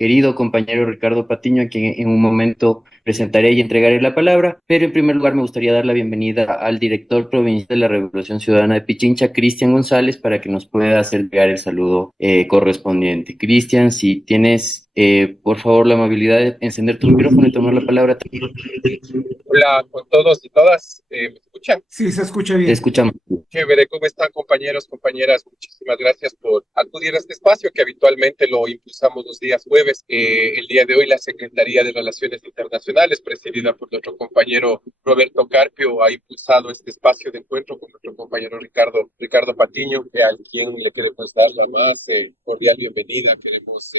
querido compañero Ricardo Patiño, a quien en un momento presentaré y entregaré la palabra, pero en primer lugar me gustaría dar la bienvenida al director provincial de la Revolución Ciudadana de Pichincha, Cristian González, para que nos pueda hacer llegar el saludo correspondiente. Cristian, si tienes, por favor, la amabilidad de encender tu micrófono y tomar la palabra, Hola con todos y todas, ¿me escuchan? Sí, se escucha te bien. escuchamos. Chévere, ¿cómo están compañeros, compañeras? Muchísimas gracias por acudir a este espacio que habitualmente lo impulsamos los días jueves. El día de hoy la Secretaría de Relaciones Internacionales, presidida por nuestro compañero Roberto Carpio, ha impulsado este espacio de encuentro con nuestro compañero Ricardo Patiño, al quien le queremos dar la más cordial bienvenida. Queremos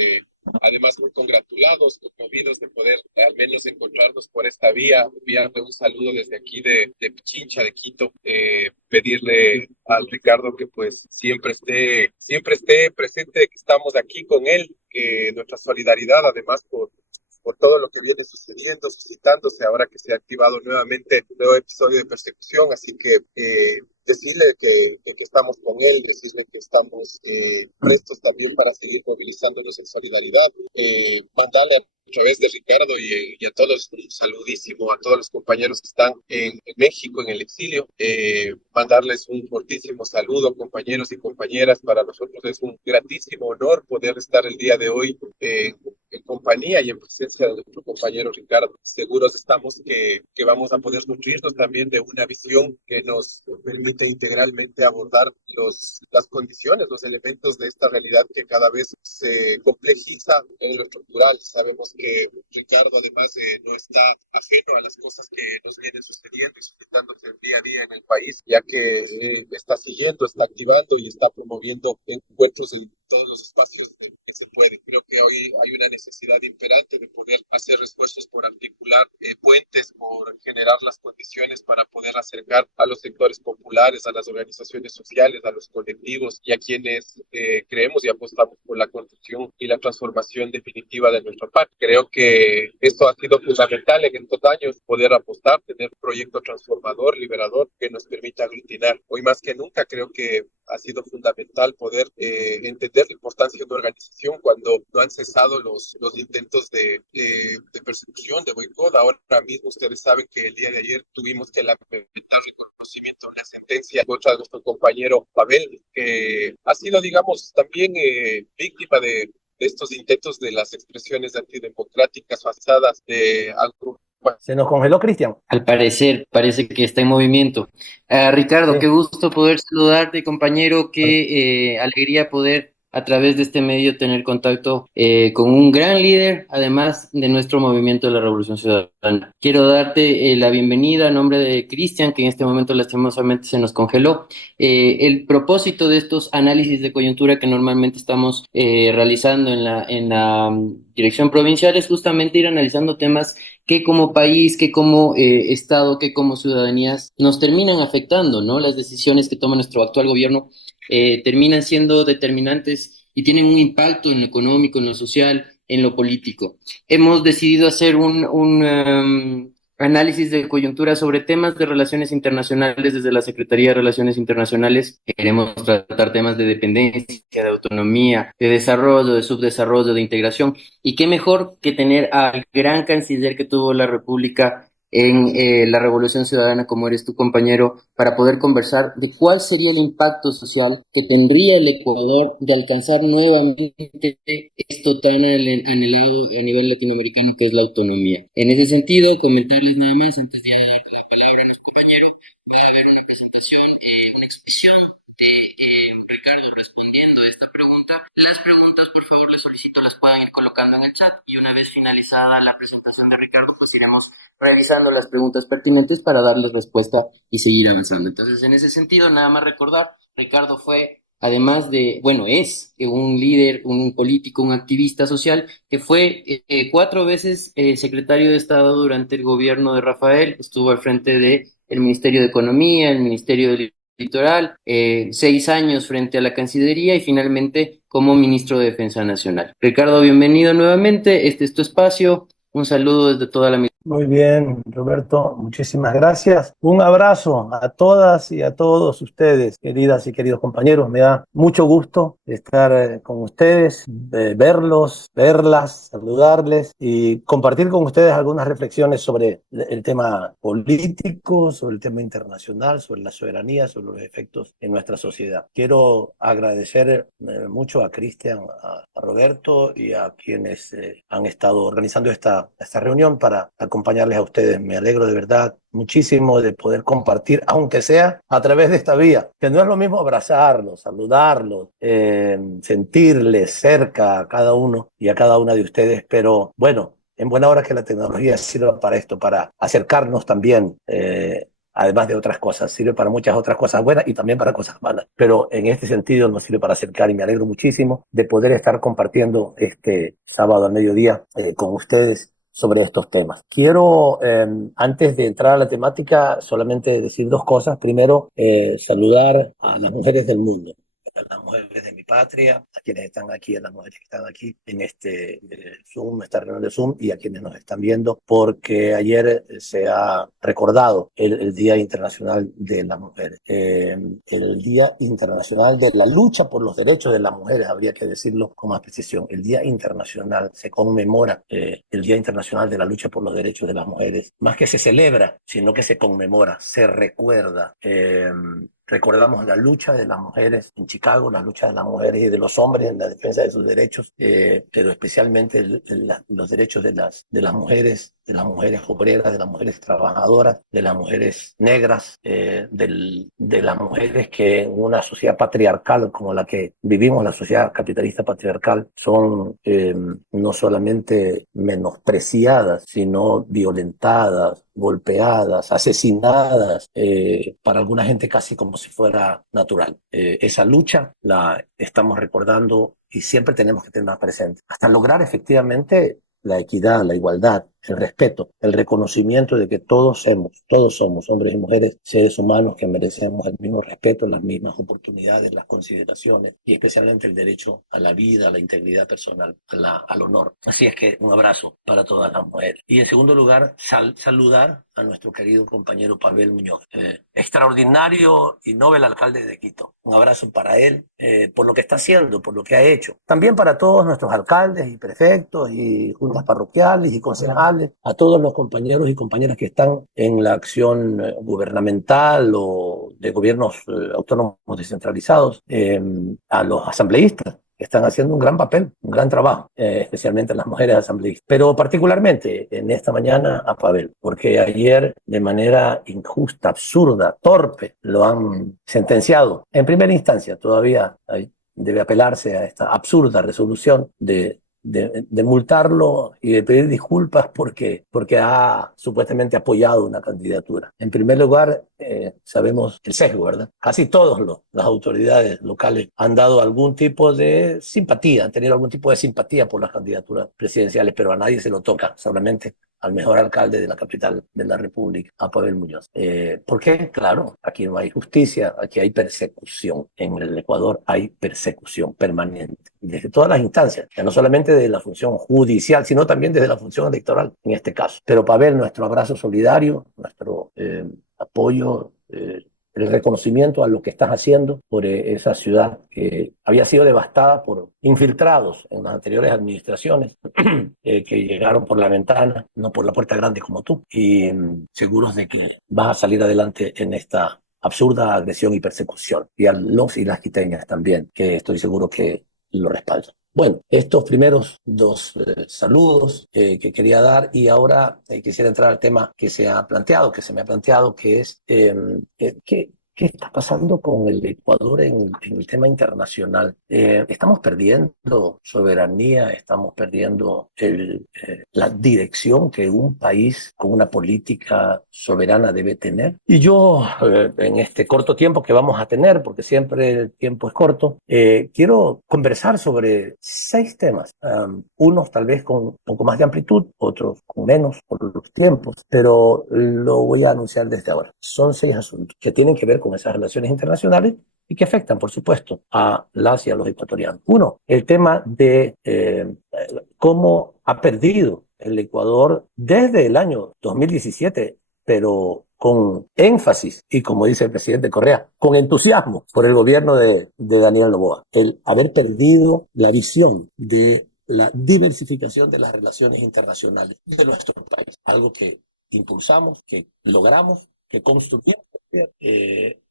además, muy congratulados, conmovidos de poder al menos encontrarnos por esta vía, enviarle un saludo desde aquí de Pichincha, de Quito, pedirle al Ricardo que pues siempre esté presente, que estamos aquí con él, que nuestra solidaridad además por todo lo que viene sucediendo, suscitándose ahora que se ha activado nuevamente un nuevo episodio de persecución, así que decirle que estamos con él, decirle que estamos prestos también para seguir movilizándonos en solidaridad, mandarle a través de Ricardo y a todos un saludísimo a todos los compañeros que están en México, en el exilio, mandarles un fortísimo saludo, compañeros y compañeras. Para nosotros es un gratísimo honor poder estar el día de hoy en compañía y en presencia de nuestro compañero Ricardo. Seguros estamos que vamos a poder nutrirnos también de una visión que nos permite integralmente abordar las condiciones, los elementos de esta realidad que cada vez se complejiza en lo estructural. Sabemos que Ricardo además no está ajeno a las cosas que nos vienen sucediendo y suscitándose día a día en el país, ya que está siguiendo, está activando y está promoviendo encuentros en todos los espacios que se puede. Creo que hoy hay una necesidad imperante de poder hacer esfuerzos por articular puentes, por generar las condiciones para poder acercar a los sectores populares, a las organizaciones sociales, a los colectivos y a quienes creemos y apostamos por la construcción y la transformación definitiva de nuestra patria. Creo que esto ha sido fundamental en estos años, poder apostar, tener un proyecto transformador, liberador, que nos permita aglutinar. Hoy más que nunca creo que ha sido fundamental poder entender la importancia de una organización cuando no han cesado los intentos de persecución, de boicot. Ahora mismo ustedes saben que el día de ayer tuvimos que lamentar el reconocimiento de una sentencia contra nuestro compañero Pavel, que ha sido, digamos, también víctima de estos intentos de las expresiones antidemocráticas basadas de agrupaciones. Se nos congeló Cristian. Al parecer, parece que está en movimiento. Ricardo, Sí. qué gusto poder saludarte, compañero. Qué alegría poder a través de este medio tener contacto con un gran líder, además de nuestro movimiento de la Revolución Ciudadana. Quiero darte la bienvenida a nombre de Cristian, que en este momento lastimosamente se nos congeló. El propósito de estos análisis de coyuntura que normalmente estamos realizando en la dirección provincial es justamente ir analizando temas que como país, que como Estado, que como ciudadanías nos terminan afectando, ¿no? Las decisiones que toma nuestro actual gobierno terminan siendo determinantes y tienen un impacto en lo económico, en lo social, en lo político. Hemos decidido hacer un análisis de coyuntura sobre temas de relaciones internacionales desde la Secretaría de Relaciones Internacionales. Queremos tratar temas de dependencia, de autonomía, de desarrollo, de subdesarrollo, de integración. Y qué mejor que tener al gran canciller que tuvo la República en la Revolución Ciudadana, como eres tu compañero, para poder conversar de cuál sería el impacto social que tendría el Ecuador de alcanzar nuevamente esto tan anhelado a nivel latinoamericano que es la autonomía. En ese sentido, comentarles nada más, antes de dar la palabra a nuestro compañero, va a haber una presentación, una exposición de Ricardo respondiendo a esta pregunta. Las preguntas, por favor, les solicito las puedan ir colocando en el chat y una vez finalizada la presentación de Ricardo, pues iremos revisando las preguntas pertinentes para darles respuesta y seguir avanzando. Entonces, en ese sentido, nada más recordar, Ricardo fue, además de, bueno, es un líder, un político, un activista social, que fue 4 veces secretario de Estado durante el gobierno de Rafael, estuvo al frente del Ministerio de Economía, el Ministerio del Litoral, 6 años frente a la Cancillería y finalmente como ministro de Defensa Nacional. Ricardo, bienvenido nuevamente, este es tu espacio, un saludo desde toda la Muy bien, Roberto, muchísimas gracias. Un abrazo a todas y a todos ustedes, queridas y queridos compañeros. Me da mucho gusto estar con ustedes, verlos, verlas, saludarles y compartir con ustedes algunas reflexiones sobre el tema político, sobre el tema internacional, sobre la soberanía, sobre los efectos en nuestra sociedad. Quiero agradecer mucho a Cristian, a Roberto y a quienes han estado organizando esta reunión para acompañarles a ustedes. Me alegro de verdad muchísimo de poder compartir, aunque sea a través de esta vía, que no es lo mismo abrazarlos, saludarlos, sentirles cerca a cada uno y a cada una de ustedes, pero bueno, en buena hora que la tecnología sirva para esto, para acercarnos también, además de otras cosas, sirve para muchas otras cosas buenas y también para cosas malas, pero en este sentido nos sirve para acercar y me alegro muchísimo de poder estar compartiendo este sábado al mediodía con ustedes sobre estos temas. Quiero, antes de entrar a la temática, solamente decir dos cosas. Primero, saludar a las mujeres del mundo, a las mujeres de mi patria, a quienes están aquí, a las mujeres que están aquí en este Zoom, esta reunión de Zoom, y a quienes nos están viendo, porque ayer se ha recordado el Día Internacional de la Mujer, el Día Internacional de la Lucha por los Derechos de las Mujeres, habría que decirlo con más precisión. El Día Internacional se conmemora, el Día Internacional de la Lucha por los Derechos de las Mujeres, más que se celebra, sino que se conmemora, se recuerda. Recordamos la lucha de las mujeres en Chicago, la lucha de las mujeres y de los hombres en la defensa de sus derechos, pero especialmente los derechos de las mujeres obreras, de las mujeres trabajadoras, de las mujeres negras, de las mujeres que en una sociedad patriarcal como la que vivimos, la sociedad capitalista patriarcal, son no solamente menospreciadas, sino violentadas, golpeadas, asesinadas, para alguna gente casi como si fuera natural. Esa lucha la estamos recordando y siempre tenemos que tenerla presente, hasta lograr efectivamente la equidad, la igualdad, el respeto, el reconocimiento de que todos somos hombres y mujeres, seres humanos que merecemos el mismo respeto, las mismas oportunidades, las consideraciones y especialmente el derecho a la vida, a la integridad personal, al honor. Así es que un abrazo para todas las mujeres. Y en segundo lugar, saludar a nuestro querido compañero Pavel Muñoz, extraordinario y Nobel alcalde de Quito. Un abrazo para él, por lo que está haciendo, por lo que ha hecho. También para todos nuestros alcaldes y prefectos y juntas parroquiales y concejales, a todos los compañeros y compañeras que están en la acción gubernamental o de gobiernos autónomos descentralizados, a los asambleístas que están haciendo un gran papel, un gran trabajo, especialmente las mujeres asambleístas, pero particularmente en esta mañana a Pavel, porque ayer de manera injusta, absurda, torpe, lo han sentenciado en primera instancia. Todavía debe apelarse a esta absurda resolución de multarlo y de pedir disculpas porque ha supuestamente apoyado una candidatura. En primer lugar, sabemos el sesgo, ¿verdad? Casi todas las autoridades locales han dado algún tipo de simpatía, han tenido algún tipo de simpatía por las candidaturas presidenciales, pero a nadie se lo toca, solamente al mejor alcalde de la capital de la República, a Pavel Muñoz. ¿Por qué? Claro, aquí no hay justicia, aquí hay persecución. En el Ecuador hay persecución permanente, desde todas las instancias, ya no solamente de la función judicial, sino también desde la función electoral, en este caso. Pero Pavel, nuestro abrazo solidario, nuestro apoyo, el reconocimiento a lo que estás haciendo por esa ciudad que había sido devastada por infiltrados en las anteriores administraciones que llegaron por la ventana, no por la puerta grande como tú, y seguros de que vas a salir adelante en esta absurda agresión y persecución. Y a los y las quiteñas también, que estoy seguro que lo respaldan. Bueno, estos primeros dos saludos que quería dar y ahora quisiera entrar al tema que se ha planteado, que se me ha planteado, que es ¿qué está pasando con el Ecuador en el tema internacional? Estamos perdiendo soberanía, estamos perdiendo la dirección que un país con una política soberana debe tener. Y yo, en este corto tiempo que vamos a tener, porque siempre el tiempo es corto, quiero conversar sobre 6 temas, unos tal vez con un poco más de amplitud, otros con menos por los tiempos, pero lo voy a anunciar desde ahora. Son 6 asuntos que tienen que ver con esas relaciones internacionales y que afectan, por supuesto, a las y a los ecuatorianos. Uno, el tema de cómo ha perdido el Ecuador desde el año 2017, pero con énfasis y, como dice el presidente Correa, con entusiasmo por el gobierno de Daniel Noboa, el haber perdido la visión de la diversificación de las relaciones internacionales de nuestro país, algo que impulsamos, que logramos, que construimos,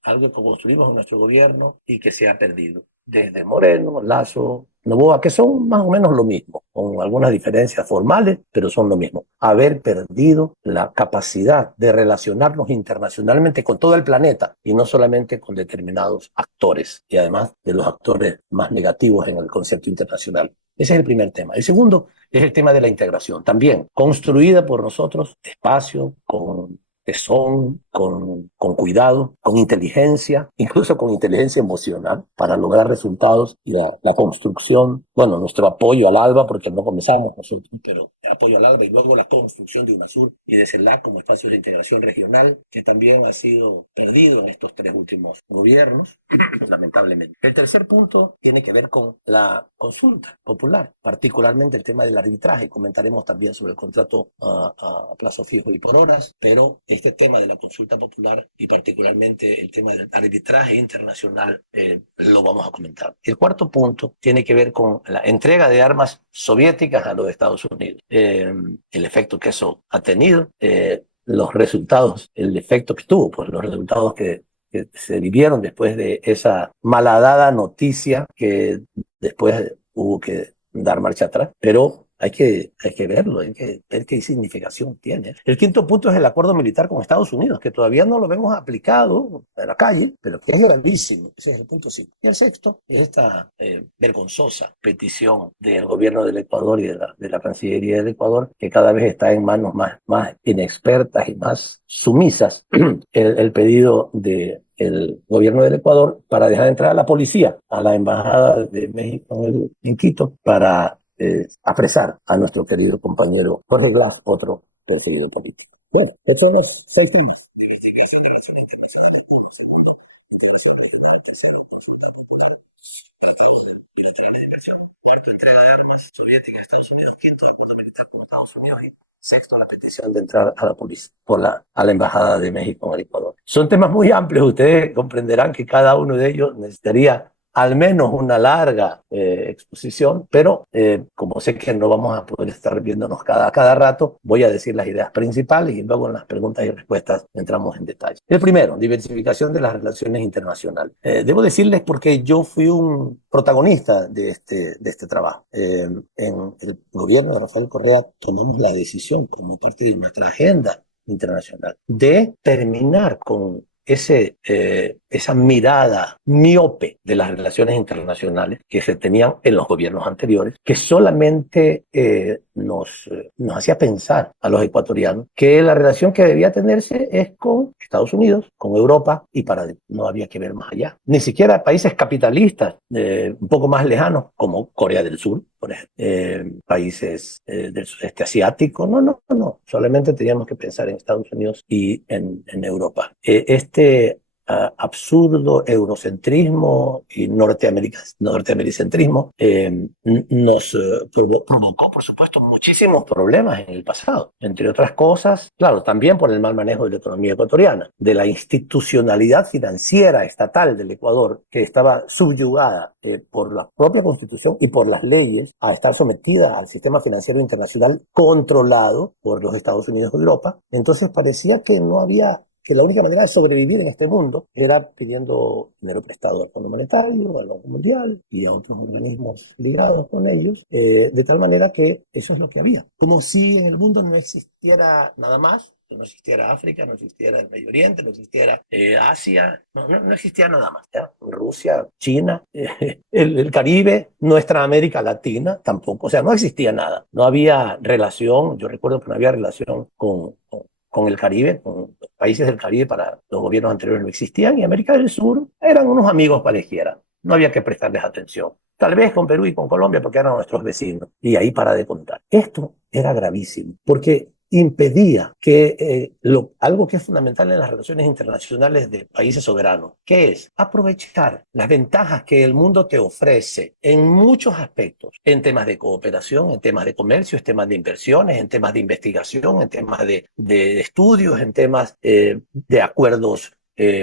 algo que construimos en nuestro gobierno y que se ha perdido. Desde Moreno, Lazo, Noboa, que son más o menos lo mismo, con algunas diferencias formales, pero son lo mismo. Haber perdido la capacidad de relacionarnos internacionalmente con todo el planeta y no solamente con determinados actores, y además de los actores más negativos en el concepto internacional. Ese es el primer tema. El segundo es el tema de la integración, también construida por nosotros despacio, con tesón, con cuidado, con inteligencia, incluso con inteligencia emocional para lograr resultados y la construcción, bueno, nuestro apoyo al ALBA, porque no comenzamos nosotros, pero el apoyo al ALBA y luego la construcción de UNASUR y de CELAC como espacio de integración regional, que también ha sido perdido en estos 3 últimos gobiernos, lamentablemente. El tercer punto tiene que ver con la consulta popular, particularmente el tema del arbitraje. Comentaremos también sobre el contrato a plazo fijo y por horas, pero este tema de la consulta popular y particularmente el tema del arbitraje internacional lo vamos a comentar. El cuarto punto tiene que ver con la entrega de armas soviéticas a los Estados Unidos. El efecto que eso ha tenido, los resultados, el efecto que tuvo, pues los resultados que se vivieron después de esa malhadada noticia que después hubo que dar marcha atrás, pero hay que verlo, hay que ver qué significación tiene. El quinto punto es el acuerdo militar con Estados Unidos, que todavía no lo vemos aplicado en la calle, pero que es gravísimo. Ese es el punto 5. Y el sexto es esta vergonzosa petición del gobierno del Ecuador y de la Cancillería del Ecuador, que cada vez está en manos más inexpertas y más sumisas, el pedido el gobierno del Ecuador para dejar entrar a la policía a la embajada de México en Quito para apresar a nuestro querido compañero Jorge Glass, otro perseguido político. Bueno, estos son los 6 temas. Cuarto, entrega de armas soviéticas a Estados Unidos. Quinto, acuerdo militar con Estados Unidos. Y sexto, la petición de entrar a la policía, a la embajada de México en el Ecuador. Son temas muy amplios. Ustedes comprenderán que cada uno de ellos necesitaría al menos una larga exposición, pero como sé que no vamos a poder estar viéndonos cada rato, voy a decir las ideas principales y luego en las preguntas y respuestas entramos en detalle. El primero, diversificación de las relaciones internacionales. Debo decirles porque yo fui un protagonista de este trabajo. En el gobierno de Rafael Correa tomamos la decisión como parte de nuestra agenda internacional de terminar con esa mirada miope de las relaciones internacionales que se tenían en los gobiernos anteriores, que solamente nos hacía pensar a los ecuatorianos que la relación que debía tenerse es con Estados Unidos, con Europa y no había que ver más allá. Ni siquiera países capitalistas un poco más lejanos como Corea del Sur, por ejemplo, países del sudeste asiático. No. Solamente teníamos que pensar en Estados Unidos y en Europa. Absurdo eurocentrismo y norteamericentrismo nos provocó, por supuesto, muchísimos problemas en el pasado. Entre otras cosas, claro, también por el mal manejo de la economía ecuatoriana, de la institucionalidad financiera estatal del Ecuador, que estaba subyugada por la propia Constitución y por las leyes a estar sometida al sistema financiero internacional controlado por los Estados Unidos y Europa. Entonces parecía que la única manera de sobrevivir en este mundo era pidiendo dinero prestado al Fondo Monetario, al Banco Mundial y a otros organismos ligados con ellos, de tal manera que eso es lo que había. Como si en el mundo no existiera nada más, no existiera África, no existiera el Medio Oriente, no existiera Asia, no existía nada más. ¿Ya? Rusia, China, el Caribe, nuestra América Latina tampoco, o sea, no existía nada. No había relación, yo recuerdo que no había relación con el Caribe, con los países del Caribe para los gobiernos anteriores no existían, y América del Sur eran unos amigos cualesquiera. No había que prestarles atención. Tal vez con Perú y con Colombia porque eran nuestros vecinos. Y ahí para de contar. Esto era gravísimo, porque impedía que algo que es fundamental en las relaciones internacionales de países soberanos, que es aprovechar las ventajas que el mundo te ofrece en muchos aspectos, en temas de cooperación, en temas de comercio, en temas de inversiones, en temas de investigación, en temas de estudios, en temas de acuerdos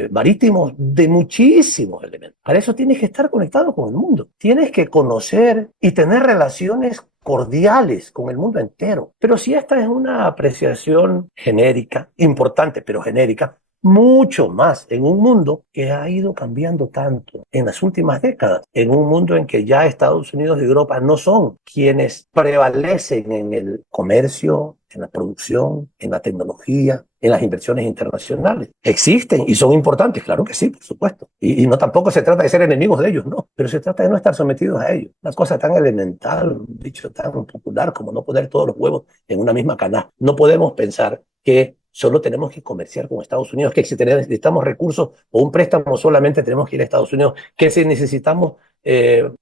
marítimos, de muchísimos elementos. Para eso tienes que estar conectado con el mundo. Tienes que conocer y tener relaciones cordiales con el mundo entero. Pero si esta es una apreciación genérica, importante, pero genérica, mucho más en un mundo que ha ido cambiando tanto en las últimas décadas, en un mundo en que ya Estados Unidos y Europa no son quienes prevalecen en el comercio, en la producción, en la tecnología, en las inversiones internacionales. Existen y son importantes, claro que sí, por supuesto. Y no tampoco se trata de ser enemigos de ellos, no, pero se trata de no estar sometidos a ellos. Una cosa tan elemental, un dicho tan popular como no poner todos los huevos en una misma canasta. No podemos pensar que solo tenemos que comerciar con Estados Unidos, que si necesitamos recursos o un préstamo solamente tenemos que ir a Estados Unidos, que si necesitamos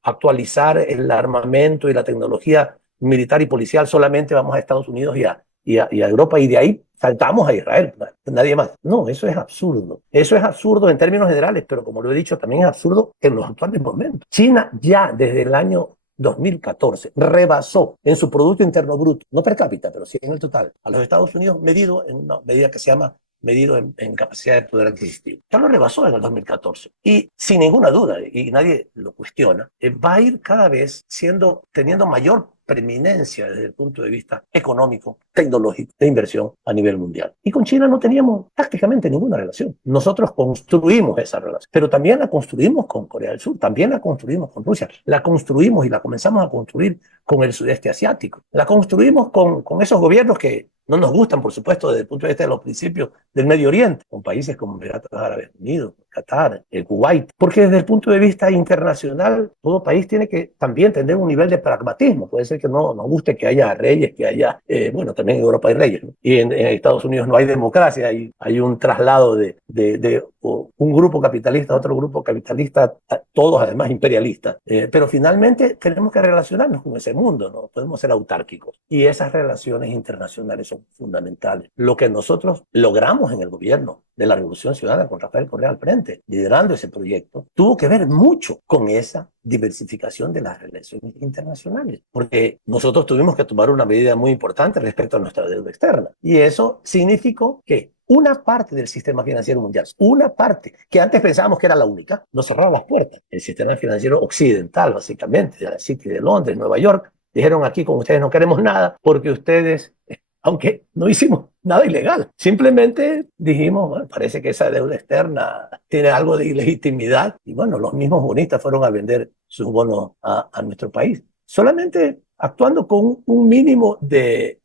actualizar el armamento y la tecnología militar y policial solamente vamos a Estados Unidos y a Europa y de ahí saltamos a Israel, nadie más. No, eso es absurdo. Eso es absurdo en términos generales, pero como lo he dicho, también es absurdo en los actuales momentos. China ya desde el año 2014 rebasó en su Producto Interno Bruto, no per cápita, pero sí en el total, a los Estados Unidos medido en una medida que se llama medido en capacidad de poder adquisitivo. Ya lo rebasó en el 2014 y sin ninguna duda, y nadie lo cuestiona, va a ir cada vez teniendo mayor preeminencia desde el punto de vista económico, tecnológico, de inversión a nivel mundial. Y con China no teníamos prácticamente ninguna relación. Nosotros construimos esa relación, pero también la construimos con Corea del Sur, también la construimos con Rusia, la construimos y la comenzamos a construir con el sudeste asiático, la construimos con esos gobiernos que no nos gustan, por supuesto, desde el punto de vista de los principios del Medio Oriente, con países como Emiratos Árabes Unidos, Qatar, el Kuwait, porque desde el punto de vista internacional, todo país tiene que también tener un nivel de pragmatismo. Puede ser que no nos guste que haya reyes, que haya, bueno, también en Europa hay reyes, ¿no? Y en Estados Unidos no hay democracia, hay un traslado de un grupo capitalista a otro grupo capitalista, todos además imperialistas. Pero finalmente tenemos que relacionarnos con ese mundo, no podemos ser autárquicos. Y esas relaciones internacionales son fundamentales. Lo que nosotros logramos en el gobierno de la Revolución Ciudadana con Rafael Correa al frente, liderando ese proyecto, tuvo que ver mucho con esa diversificación de las relaciones internacionales, porque nosotros tuvimos que tomar una medida muy importante respecto a nuestra deuda externa. Y eso significó que una parte del sistema financiero mundial, una parte que antes pensábamos que era la única, nos cerraba las puertas. El sistema financiero occidental, básicamente, de la City de Londres, Nueva York, dijeron aquí con ustedes no queremos nada porque ustedes, aunque no hicimos nada ilegal, simplemente dijimos, bueno, parece que esa deuda externa tiene algo de ilegitimidad y bueno, los mismos bonistas fueron a vender sus bonos a nuestro país. Solamente actuando con un mínimo de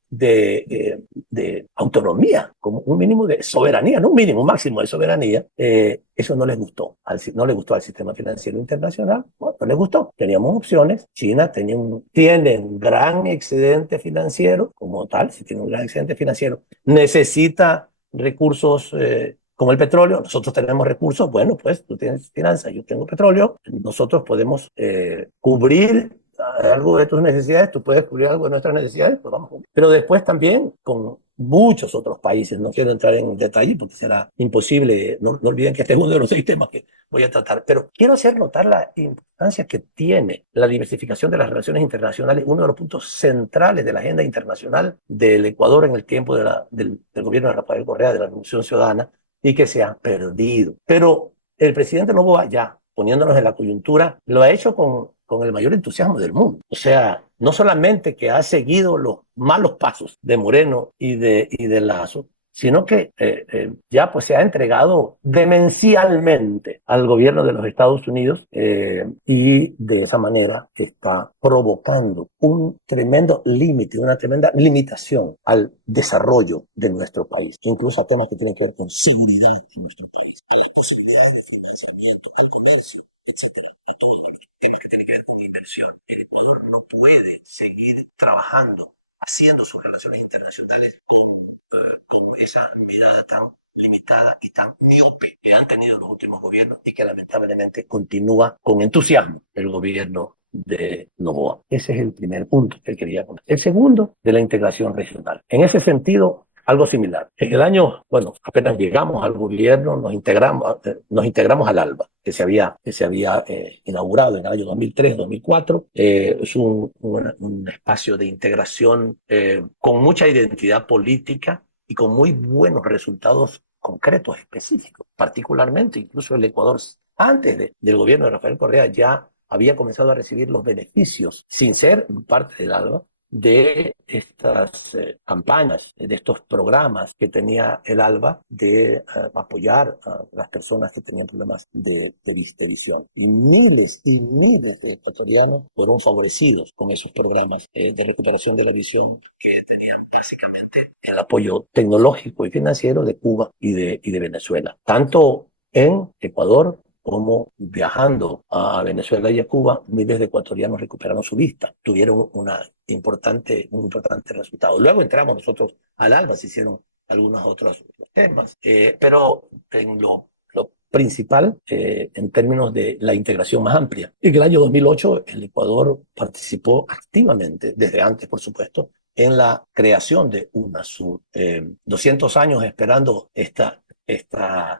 autonomía, como un mínimo de soberanía, no un mínimo, un máximo de soberanía, eso no les gustó. No les gustó al sistema financiero internacional, bueno, no les gustó. Teníamos opciones. China tiene un gran excedente financiero, como tal, si tiene un gran excedente financiero, necesita recursos como el petróleo, nosotros tenemos recursos, bueno, pues tú tienes finanzas, yo tengo petróleo, nosotros podemos cubrir algo de tus necesidades, tú puedes cubrir algo de nuestras necesidades, pues vamos. Pero después también con muchos otros países, no quiero entrar en detalle porque será imposible, no olviden que este es uno de los 6 temas que voy a tratar, pero quiero hacer notar la importancia que tiene la diversificación de las relaciones internacionales, uno de los puntos centrales de la agenda internacional del Ecuador en el tiempo del gobierno de Rafael Correa, de la Revolución Ciudadana, y que se ha perdido. Pero el presidente Noboa, ya poniéndonos en la coyuntura, lo ha hecho con el mayor entusiasmo del mundo. O sea, no solamente que ha seguido los malos pasos de Moreno y de Lazo, sino que ya pues se ha entregado demencialmente al gobierno de los Estados Unidos y de esa manera está provocando un tremendo límite, una tremenda limitación al desarrollo de nuestro país, incluso a temas que tienen que ver con seguridad en nuestro país, a las posibilidades de financiamiento, al comercio, etcétera, a todos los temas que tienen que ver con inversión. El Ecuador no puede seguir trabajando, haciendo sus relaciones internacionales con esa mirada tan limitada y tan miope que han tenido los últimos gobiernos y que lamentablemente continúa con entusiasmo el gobierno de Novoa. Ese es el primer punto que quería poner. El segundo, de la integración regional. En ese sentido, algo similar. En el año, bueno, apenas llegamos al gobierno, nos integramos al ALBA, que se había inaugurado en el año 2003-2004. Es un espacio de integración con mucha identidad política y con muy buenos resultados concretos, específicos. Particularmente, incluso el Ecuador, antes del gobierno de Rafael Correa, ya había comenzado a recibir los beneficios, sin ser parte del ALBA, de estas campañas, de estos programas que tenía el ALBA de apoyar a las personas que tenían problemas de visión. Y miles de ecuatorianos fueron favorecidos con esos programas de recuperación de la visión que tenían básicamente el apoyo tecnológico y financiero de Cuba y de Venezuela, tanto en Ecuador como viajando a Venezuela y a Cuba, miles de ecuatorianos recuperaron su vista, tuvieron un importante resultado. Luego entramos nosotros al ALBA, se hicieron algunos otros temas, pero en lo principal en términos de la integración más amplia. En el año 2008 el Ecuador participó activamente, desde antes por supuesto, en la creación de UNASUR. 200 años esperando esta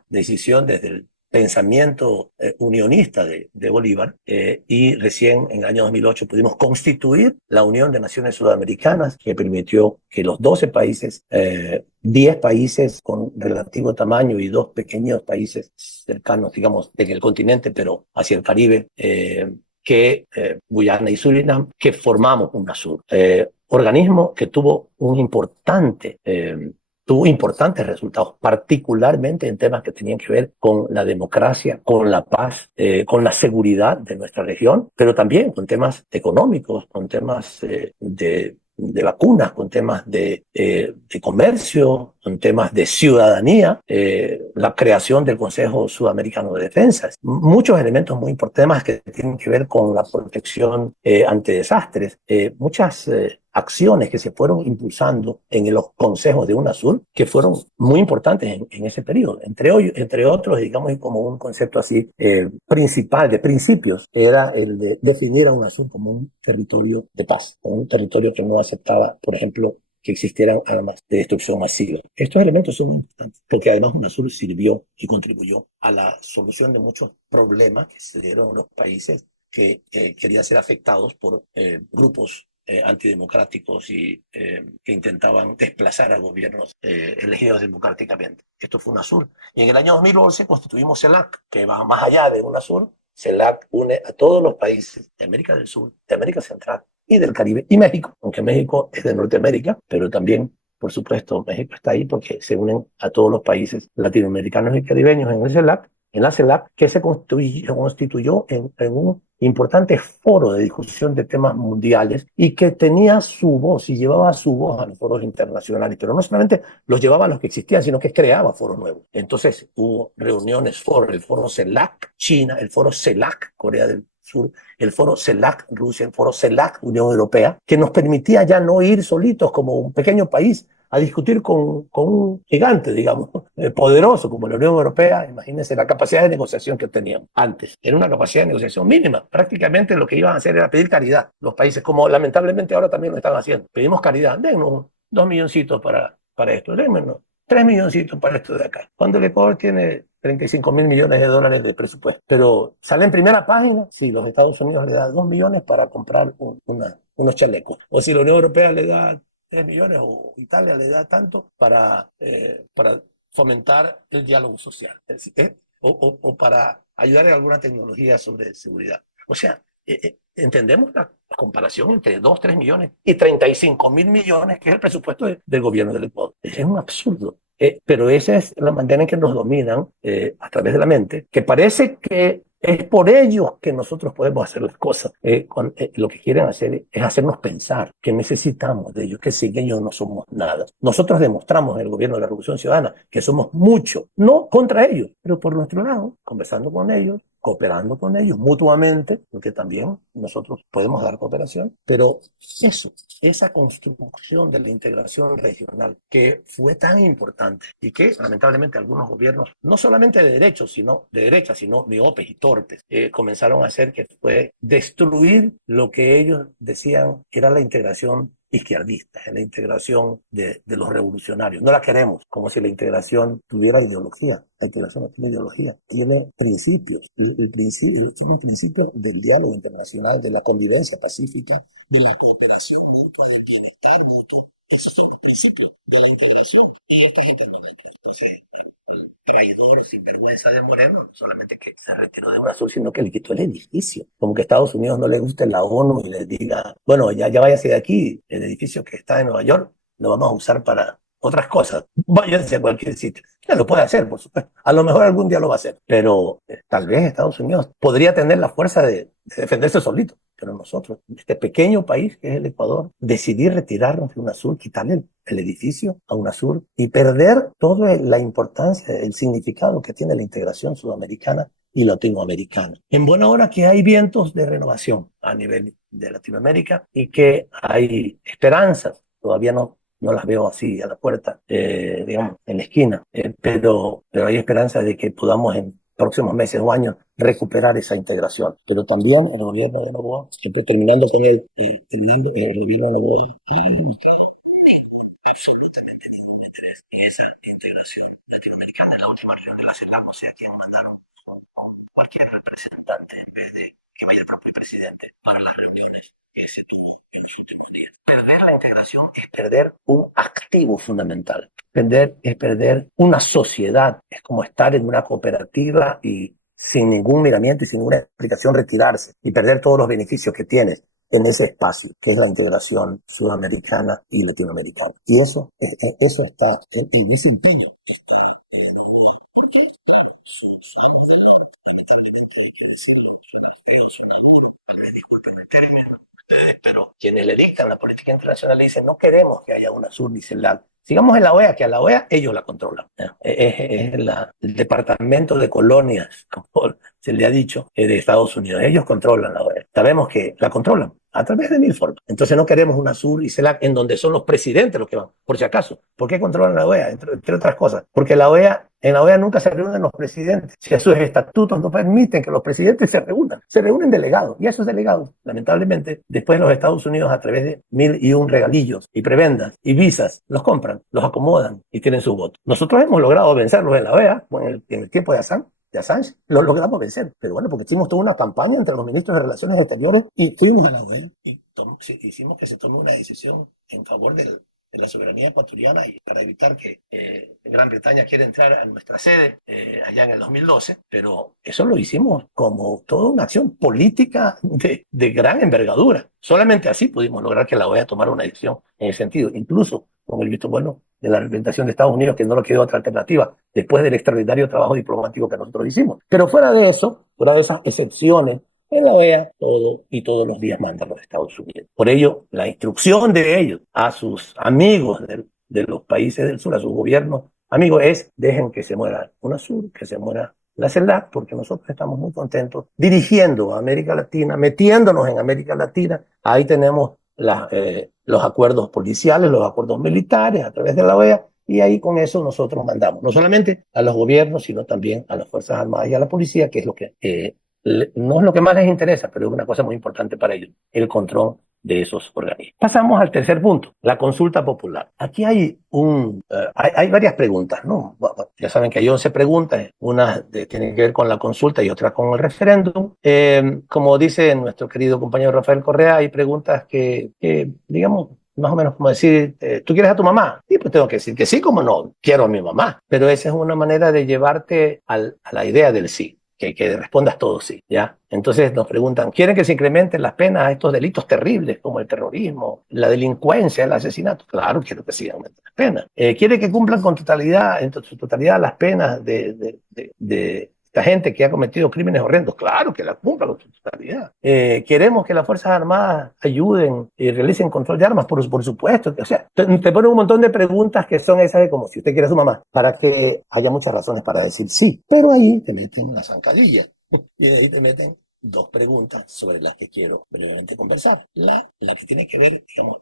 decisión desde el pensamiento unionista de Bolívar y recién en el año 2008 pudimos constituir la Unión de Naciones Sudamericanas que permitió que los 12 países, 10 países con relativo tamaño y 2 pequeños países cercanos, digamos, en el continente, pero hacia el Caribe, Guyana y Surinam, que formamos UNASUR. Organismo que tuvo importantes resultados, particularmente en temas que tenían que ver con la democracia, con la paz, con la seguridad de nuestra región, pero también con temas económicos, con temas de vacunas, con temas de comercio, con temas de ciudadanía, la creación del Consejo Sudamericano de Defensa. Muchos elementos muy importantes, temas que tienen que ver con la protección ante desastres, muchas acciones que se fueron impulsando en los consejos de UNASUR, que fueron muy importantes en ese periodo. Entre otros, digamos, como un concepto así principal, de principios, era el de definir a UNASUR como un territorio de paz, un territorio que no aceptaba, por ejemplo, que existieran armas de destrucción masiva. Estos elementos son muy importantes, porque además UNASUR sirvió y contribuyó a la solución de muchos problemas que se dieron en los países que querían ser afectados por grupos antidemocráticos y que intentaban desplazar a gobiernos elegidos democráticamente. Esto fue UNASUR. Y en el año 2011 constituimos CELAC, que va más allá de UNASUR. CELAC une a todos los países de América del Sur, de América Central y del Caribe, y México, aunque México es de Norteamérica, pero también, por supuesto, México está ahí porque se unen a todos los países latinoamericanos y caribeños en el CELAC, en la CELAC, que se constituyó en un importante foro de discusión de temas mundiales y que tenía su voz y llevaba su voz a los foros internacionales, pero no solamente los llevaba a los que existían, sino que creaba foros nuevos. Entonces hubo reuniones, el foro CELAC China, el foro CELAC Corea del Sur, el foro CELAC Rusia, el foro CELAC Unión Europea, que nos permitía ya no ir solitos como un pequeño país a discutir con un gigante, digamos, poderoso como la Unión Europea. Imagínense la capacidad de negociación que teníamos antes. Era una capacidad de negociación mínima. Prácticamente lo que iban a hacer era pedir caridad. Los países, como lamentablemente ahora también lo están haciendo. Pedimos caridad. Dennos 2 milloncitos para esto. Dennos 3 milloncitos para esto de acá. Cuando el Ecuador tiene 35.000 millones de dólares de presupuesto. Pero sale en primera página si los Estados Unidos le dan 2 millones para comprar unos chalecos. O si la Unión Europea le da 3 millones o Italia le da tanto para fomentar el diálogo social, o para ayudar en alguna tecnología sobre seguridad. O sea, entendemos la comparación entre 2, 3 millones y 35.000 millones, que es el presupuesto del gobierno del Ecuador. Es un absurdo. Pero esa es la manera en que nos dominan a través de la mente, que parece que es por ellos que nosotros podemos hacer las cosas. Lo que quieren hacer es hacernos pensar que necesitamos de ellos, que sin ellos no somos nada. Nosotros demostramos en el gobierno de la Revolución Ciudadana que somos mucho, no contra ellos, pero por nuestro lado, conversando con ellos, cooperando con ellos mutuamente, porque también nosotros podemos dar cooperación, pero esa construcción de la integración regional que fue tan importante y que lamentablemente algunos gobiernos, no solamente de derecha, sino miopes y torpes, comenzaron a hacer, que fue destruir lo que ellos decían que era la integración izquierdista, en la integración de los revolucionarios. No la queremos, como si la integración tuviera ideología. La integración no tiene ideología, tiene principios. Son los principios del diálogo internacional, de la convivencia pacífica, de la cooperación mutua, del bienestar mutuo. Esos son los principios de la integración. Y esta gente no la entiende. Entonces, el traidor sinvergüenza de Moreno, no solamente que se retiró de UNASUR, sino que le quitó el edificio. Como que a Estados Unidos no le guste la ONU y les diga, bueno, ya váyase de aquí, el edificio que está en Nueva York lo vamos a usar para otras cosas. Váyanse a cualquier sitio. Ya lo puede hacer, por supuesto. A lo mejor algún día lo va a hacer. Pero tal vez Estados Unidos podría tener la fuerza de defenderse solito. Pero nosotros, este pequeño país que es el Ecuador, decidí retirarnos de UNASUR, quitarle el edificio a UNASUR y perder toda la importancia, el significado que tiene la integración sudamericana y latinoamericana. En buena hora que hay vientos de renovación a nivel de Latinoamérica y que hay esperanzas, todavía no las veo así a la puerta, digamos, en la esquina, pero hay esperanza de que podamos en próximos meses o años recuperar esa integración. Pero también el gobierno de Noboa, siempre terminando con el gobierno de Noboa, absolutamente ningún interés. Y esa integración latinoamericana es la última reunión de la CELAC, o sea, quien mandaron cualquier representante, en vez de que vaya el propio presidente para las reuniones que se tuvo en los últimos días. Perder la integración es perder un activo fundamental. Es perder una sociedad, es como estar en una cooperativa y sin ningún miramiento y sin ninguna explicación retirarse y perder todos los beneficios que tienes en ese espacio, que es la integración sudamericana y latinoamericana. Y eso está en ese empeño. Pero quienes le dictan la política internacional le dicen, no queremos que haya UNASUR ni CELAC. Sigamos en la OEA, que a la OEA ellos la controlan. Es el departamento de colonias, como se le ha dicho, de Estados Unidos. Ellos controlan la OEA. Sabemos que la controlan a través de Milford. Entonces no queremos UNASUR y CELAC en donde son los presidentes los que van, por si acaso. ¿Por qué controlan la OEA? Entre otras cosas. Porque en la OEA nunca se reúnen los presidentes. Si sus estatutos no permiten que los presidentes se reúnen delegados. Y esos delegados, lamentablemente, después los Estados Unidos, a través de 1001 regalillos y prebendas y visas, los compran, los acomodan y tienen su voto. Nosotros hemos logrado vencerlos en la OEA, en el tiempo de Assange, lo logramos vencer. Pero bueno, porque hicimos toda una campaña entre los ministros de Relaciones Exteriores y fuimos a la OEA y hicimos que se tome una decisión en favor de la soberanía ecuatoriana y para evitar que Gran Bretaña quiera entrar a nuestra sede allá en el 2012, pero eso lo hicimos como toda una acción política de gran envergadura. Solamente así pudimos lograr que la OEA tomara una decisión en ese sentido, incluso con el visto bueno de la representación de Estados Unidos, que no le quedó otra alternativa después del extraordinario trabajo diplomático que nosotros hicimos. Pero fuera de eso, fuera de esas excepciones, en la OEA todos los días mandan los Estados Unidos. Por ello, la instrucción de ellos a sus amigos de los países del sur, a sus gobiernos amigos, es dejen que se muera UNASUR, que se muera la CELAC, porque nosotros estamos muy contentos dirigiendo a América Latina, metiéndonos en América Latina. Ahí tenemos los acuerdos policiales, los acuerdos militares a través de la OEA, y ahí con eso nosotros mandamos, no solamente a los gobiernos, sino también a las Fuerzas Armadas y a la policía, que es lo que no es lo que más les interesa, pero es una cosa muy importante para ellos, el control de esos organismos. Pasamos al tercer punto, la consulta popular. Aquí hay varias preguntas, ¿no? Ya saben que hay 11 preguntas, unas tienen que ver con la consulta y otras con el referéndum. Como dice nuestro querido compañero Rafael Correa, hay preguntas que digamos, más o menos como decir, ¿tú quieres a tu mamá? Y pues tengo que decir que sí, como no, quiero a mi mamá. Pero esa es una manera de llevarte a la idea del sí. Que respondas todo sí, ¿ya? Entonces nos preguntan, ¿quieren que se incrementen las penas a estos delitos terribles como el terrorismo, la delincuencia, el asesinato? Claro, quiero que se aumenten las penas. ¿Quieren que cumplan en su totalidad las penas de esta gente que ha cometido crímenes horrendos? Claro, que la cumplan con su totalidad. ¿Queremos que las Fuerzas Armadas ayuden y realicen control de armas? Por supuesto. O sea, te ponen un montón de preguntas que son esas de como si usted quiere a su mamá, para que haya muchas razones para decir sí. Pero ahí te meten la zancadilla. Y de ahí te meten dos preguntas sobre las que quiero brevemente conversar. La que tiene que ver, digamos,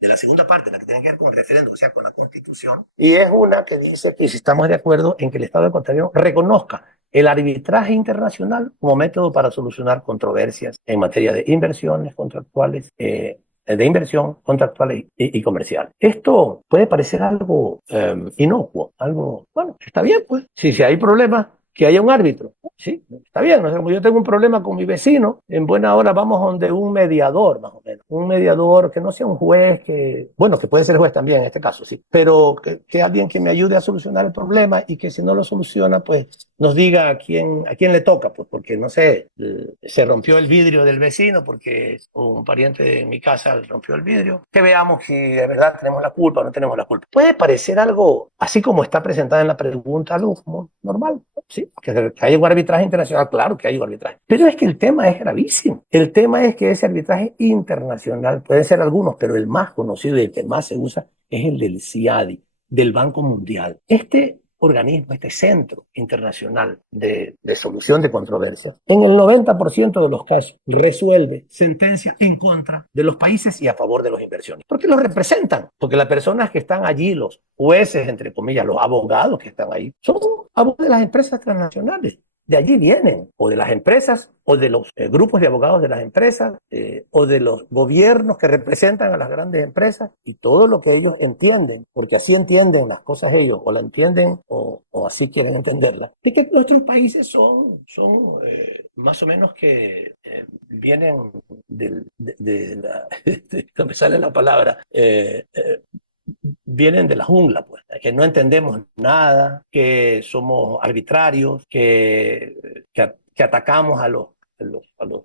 de la segunda parte, la que tiene que ver con el referéndum, o sea, con la Constitución. Y es una que dice que si estamos de acuerdo en que el Estado ecuatoriano reconozca el arbitraje internacional como método para solucionar controversias en materia de inversiones contractuales, de inversión contractual y comercial. Esto puede parecer algo inocuo, algo, bueno, está bien, pues, si hay problemas, que haya un árbitro. Sí, está bien, ¿no? Como yo tengo un problema con mi vecino, en buena hora vamos donde un mediador, más o menos. Un mediador que no sea un juez, bueno, que puede ser juez también en este caso, sí, pero que alguien que me ayude a solucionar el problema y que si no lo soluciona, pues nos diga a quién le toca, pues porque, no sé, se rompió el vidrio del vecino porque un pariente de mi casa rompió el vidrio, que veamos si de verdad tenemos la culpa o no tenemos la culpa. Puede parecer algo, así como está presentada en la pregunta, algo como normal, sí, que haya un arbitraje internacional, claro que hay un arbitraje, pero es que el tema es gravísimo. El tema es que ese arbitraje internacional, pueden ser algunos, pero el más conocido y el que más se usa es el del CIADI, del Banco Mundial. Este organismo, este centro internacional de solución de controversias, en el 90% de los casos resuelve sentencia en contra de los países y a favor de los inversiones. ¿Por qué los representan? Porque las personas que están allí, los jueces, entre comillas, los abogados que están ahí, son abogados de las empresas transnacionales. De allí vienen, o de las empresas, o de los grupos de abogados de las empresas, o de los gobiernos que representan a las grandes empresas, y todo lo que ellos entienden, porque así entienden las cosas ellos, o la entienden, o así quieren entenderla, de que nuestros países son más o menos que vienen de la, no me sale la palabra, vienen de la jungla, pues, que no entendemos nada, que somos arbitrarios, que atacamos a los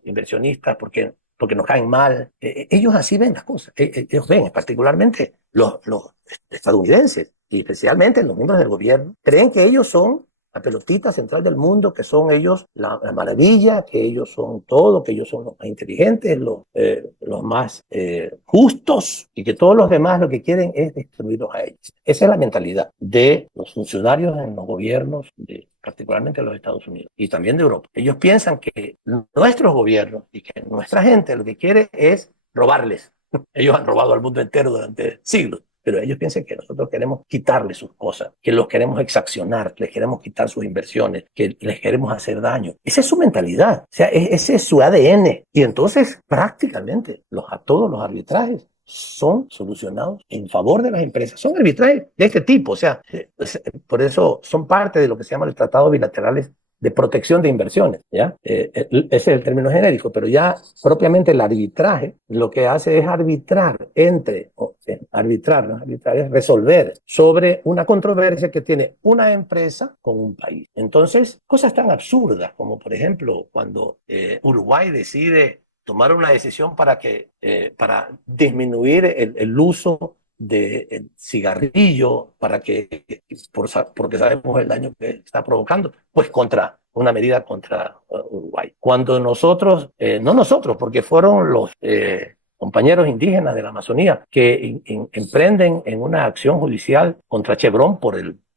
inversionistas porque nos caen mal. Ellos así ven las cosas. Ellos ven, particularmente los estadounidenses, y especialmente los miembros del gobierno, creen que ellos son la pelotita central del mundo, que son ellos la maravilla, que ellos son todo, que ellos son los más inteligentes, los más justos, y que todos los demás lo que quieren es destruirlos a ellos. Esa es la mentalidad de los funcionarios en los gobiernos, particularmente de los Estados Unidos y también de Europa. Ellos piensan que nuestros gobiernos y que nuestra gente lo que quiere es robarles. Ellos han robado al mundo entero durante siglos, pero ellos piensan que nosotros queremos quitarles sus cosas, que los queremos exaccionar, les queremos quitar sus inversiones, que les queremos hacer daño. Esa es su mentalidad, o sea, ese es su ADN. Y entonces, prácticamente, todos los arbitrajes son solucionados en favor de las empresas. Son arbitrajes de este tipo, o sea, por eso son parte de lo que se llama los tratados bilaterales de protección de inversiones, ¿ya? Ese es el término genérico, pero ya propiamente el arbitraje lo que hace es arbitrar arbitrar, ¿no? Arbitrar es resolver sobre una controversia que tiene una empresa con un país. Entonces, cosas tan absurdas como, por ejemplo, cuando Uruguay decide tomar una decisión para disminuir el uso del cigarrillo porque sabemos el daño que está provocando, pues una medida contra Uruguay. Cuando no nosotros, porque fueron los compañeros indígenas de la Amazonía que emprenden en una acción judicial contra Chevron por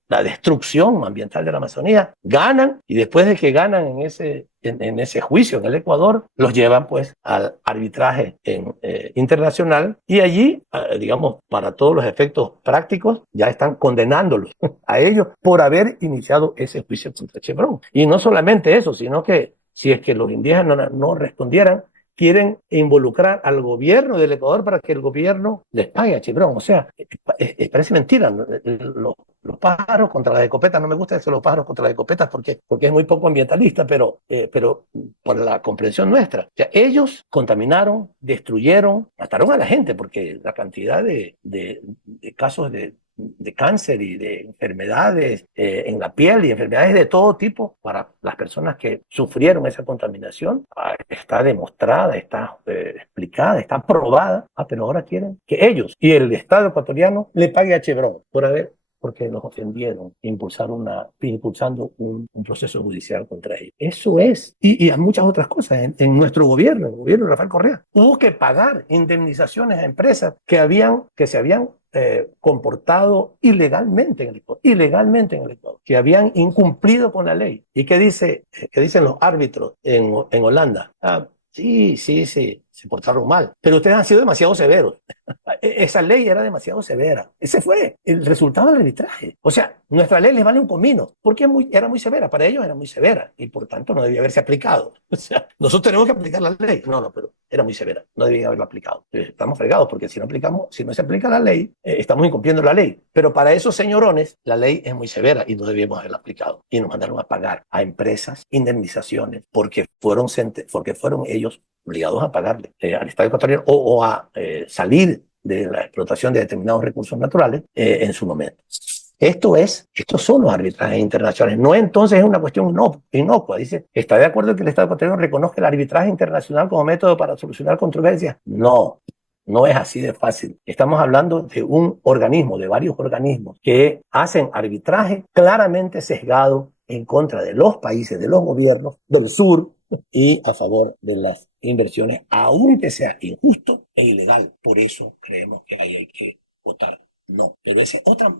la destrucción ambiental de la Amazonía, ganan, y después de que ganan en ese juicio en el Ecuador, los llevan pues al arbitraje internacional, y allí, digamos, para todos los efectos prácticos, ya están condenándolos a ellos por haber iniciado ese juicio contra Chevron. Y no solamente eso, sino que si es que los indígenas no respondieran, quieren involucrar al gobierno del Ecuador para que el gobierno les pague a Chevron. O sea, parece mentira. Los pájaros contra las escopetas, no me gusta eso, los pájaros contra las escopetas, porque es muy poco ambientalista, pero por la comprensión nuestra. O sea, ellos contaminaron, destruyeron, mataron a la gente, porque la cantidad de casos de cáncer y de enfermedades en la piel y enfermedades de todo tipo para las personas que sufrieron esa contaminación está demostrada, está explicada, está probada. Pero ahora quieren que ellos y el Estado ecuatoriano le pague a Chevron porque nos ofendieron impulsando un proceso judicial contra ellos. Eso es. Y a muchas otras cosas. En nuestro gobierno, el gobierno de Rafael Correa, hubo que pagar indemnizaciones a empresas que se habían comportado ilegalmente en el Ecuador, que habían incumplido con la ley. ¿Y qué dicen los árbitros en Holanda? Ah, sí, se portaron mal, pero ustedes han sido demasiado severos. Esa ley era demasiado severa. Ese fue el resultado del arbitraje. O sea, nuestra ley les vale un comino, porque era muy severa. Para ellos era muy severa y por tanto no debía haberse aplicado. O sea, nosotros tenemos que aplicar la ley. No, pero era muy severa. No debía haberla aplicado. Estamos fregados porque si no se aplica la ley, estamos incumpliendo la ley. Pero para esos señorones, la ley es muy severa y no debíamos haberla aplicado. Y nos mandaron a pagar a empresas indemnizaciones porque fueron ellos obligados a pagarle al Estado ecuatoriano o a salir de la explotación de determinados recursos naturales en su momento. Estos son los arbitrajes internacionales. No entonces es una cuestión inocua. Dice, ¿está de acuerdo que el Estado ecuatoriano reconozca el arbitraje internacional como método para solucionar controversias? No. No es así de fácil. Estamos hablando de un organismo, de varios organismos que hacen arbitraje claramente sesgado en contra de los países, de los gobiernos del sur y a favor de las inversiones, aunque sea injusto e ilegal. Por eso creemos que ahí hay que votar no. Pero esa es otra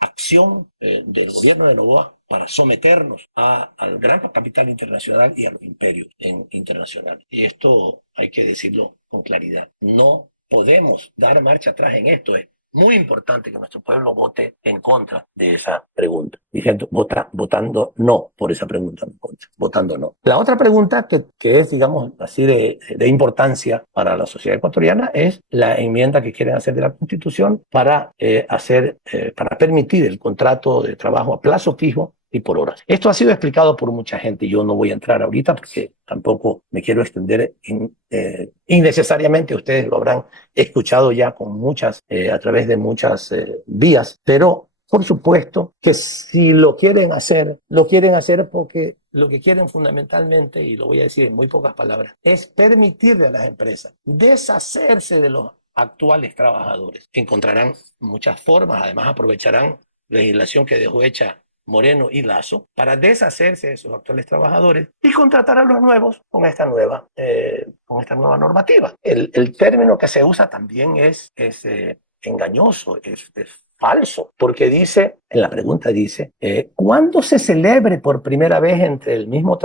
acción del gobierno de Noboa para someternos al gran capital internacional y a los imperios internacionales. Y esto hay que decirlo con claridad. No podemos dar marcha atrás en esto. Es muy importante que nuestro pueblo vote en contra de esa pregunta. Diciendo, votando no por esa pregunta, votando no. La otra pregunta que es, digamos, así de importancia para la sociedad ecuatoriana es la enmienda que quieren hacer de la Constitución para permitir el contrato de trabajo a plazo fijo y por horas. Esto ha sido explicado por mucha gente y yo no voy a entrar ahorita porque tampoco me quiero extender innecesariamente. Ustedes lo habrán escuchado ya a través de muchas vías, pero por supuesto que si lo quieren hacer porque lo que quieren fundamentalmente, y lo voy a decir en muy pocas palabras, es permitirle a las empresas deshacerse de los actuales trabajadores. Encontrarán muchas formas, además aprovecharán legislación que dejó hecha Moreno y Lazo para deshacerse de esos actuales trabajadores y contratar a los nuevos con esta nueva normativa. El término que se usa también es engañoso, es falso, porque en la pregunta dice, ¿cuándo se celebre por primera vez entre el mismo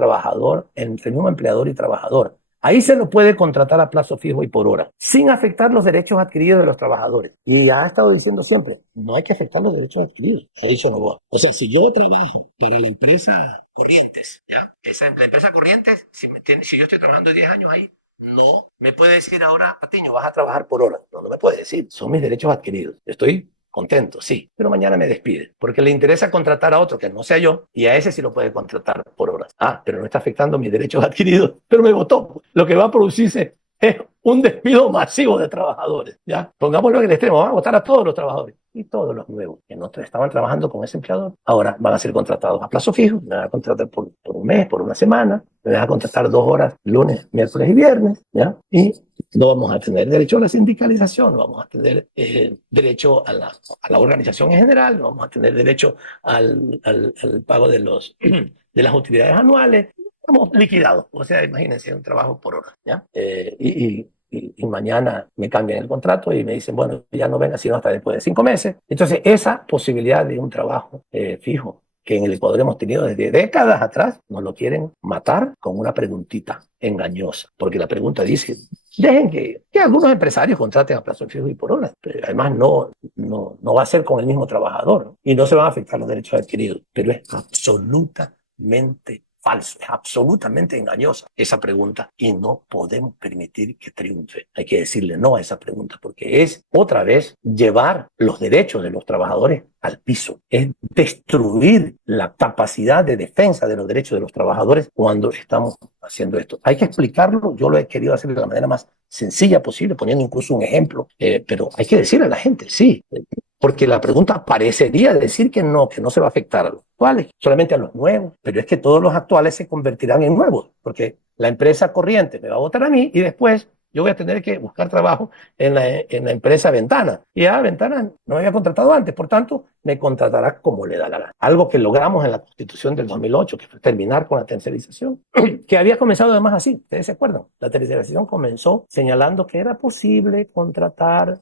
empleador y trabajador? Ahí se lo puede contratar a plazo fijo y por hora, sin afectar los derechos adquiridos de los trabajadores. Y ha estado diciendo siempre, no hay que afectar los derechos adquiridos. Ha dicho Noboa. O sea, si yo trabajo para la empresa Corrientes, ¿ya? La empresa Corrientes, si yo estoy trabajando 10 años ahí, no me puede decir ahora, Patiño, vas a trabajar por hora. No me puede decir. Son mis derechos adquiridos. Estoy contento, sí, pero mañana me despide, porque le interesa contratar a otro que no sea yo, y a ese sí lo puede contratar por horas. Pero no está afectando mis derechos adquiridos, pero me votó. Lo que va a producirse es un despido masivo de trabajadores, ¿ya? Pongámoslo en el extremo, van a votar a todos los trabajadores. Y todos los nuevos que no estaban trabajando con ese empleador, ahora van a ser contratados a plazo fijo, me van a contratar por un mes, por una semana, me van a contratar 2 horas, lunes, miércoles y viernes, ¿ya? Y no vamos a tener derecho a la sindicalización, no vamos a tener derecho a la organización en general, no vamos a tener derecho al pago de las utilidades anuales. Estamos liquidados, o sea, imagínense, un trabajo por hora, ¿ya? Y mañana me cambian el contrato y me dicen, bueno, ya no venga sino hasta después de 5 meses. Entonces, esa posibilidad de un trabajo fijo que en el Ecuador hemos tenido desde décadas atrás, nos lo quieren matar con una preguntita engañosa, porque la pregunta dice, dejen que algunos empresarios contraten a plazo fijo y por hora, pero además no va a ser con el mismo trabajador, ¿no? Y no se van a afectar los derechos adquiridos, pero es absolutamente falso, es absolutamente engañosa esa pregunta y no podemos permitir que triunfe. Hay que decirle no a esa pregunta porque es otra vez llevar los derechos de los trabajadores al piso, es destruir la capacidad de defensa de los derechos de los trabajadores cuando estamos haciendo esto. Hay que explicarlo, yo lo he querido hacer de la manera más sencilla posible, poniendo incluso un ejemplo, pero hay que decirle a la gente, sí, porque la pregunta parecería decir que no se va a afectar a los actuales, solamente a los nuevos, pero es que todos los actuales se convertirán en nuevos, porque la empresa corriente me va a votar a mí y después yo voy a tener que buscar trabajo en la empresa Ventana. Y ya Ventana no me había contratado antes, por tanto, me contratará como le da la gana. Algo que logramos en la Constitución del 2008, que fue terminar con la tercerización, que había comenzado además así, ustedes se acuerdan. La tercerización comenzó señalando que era posible contratar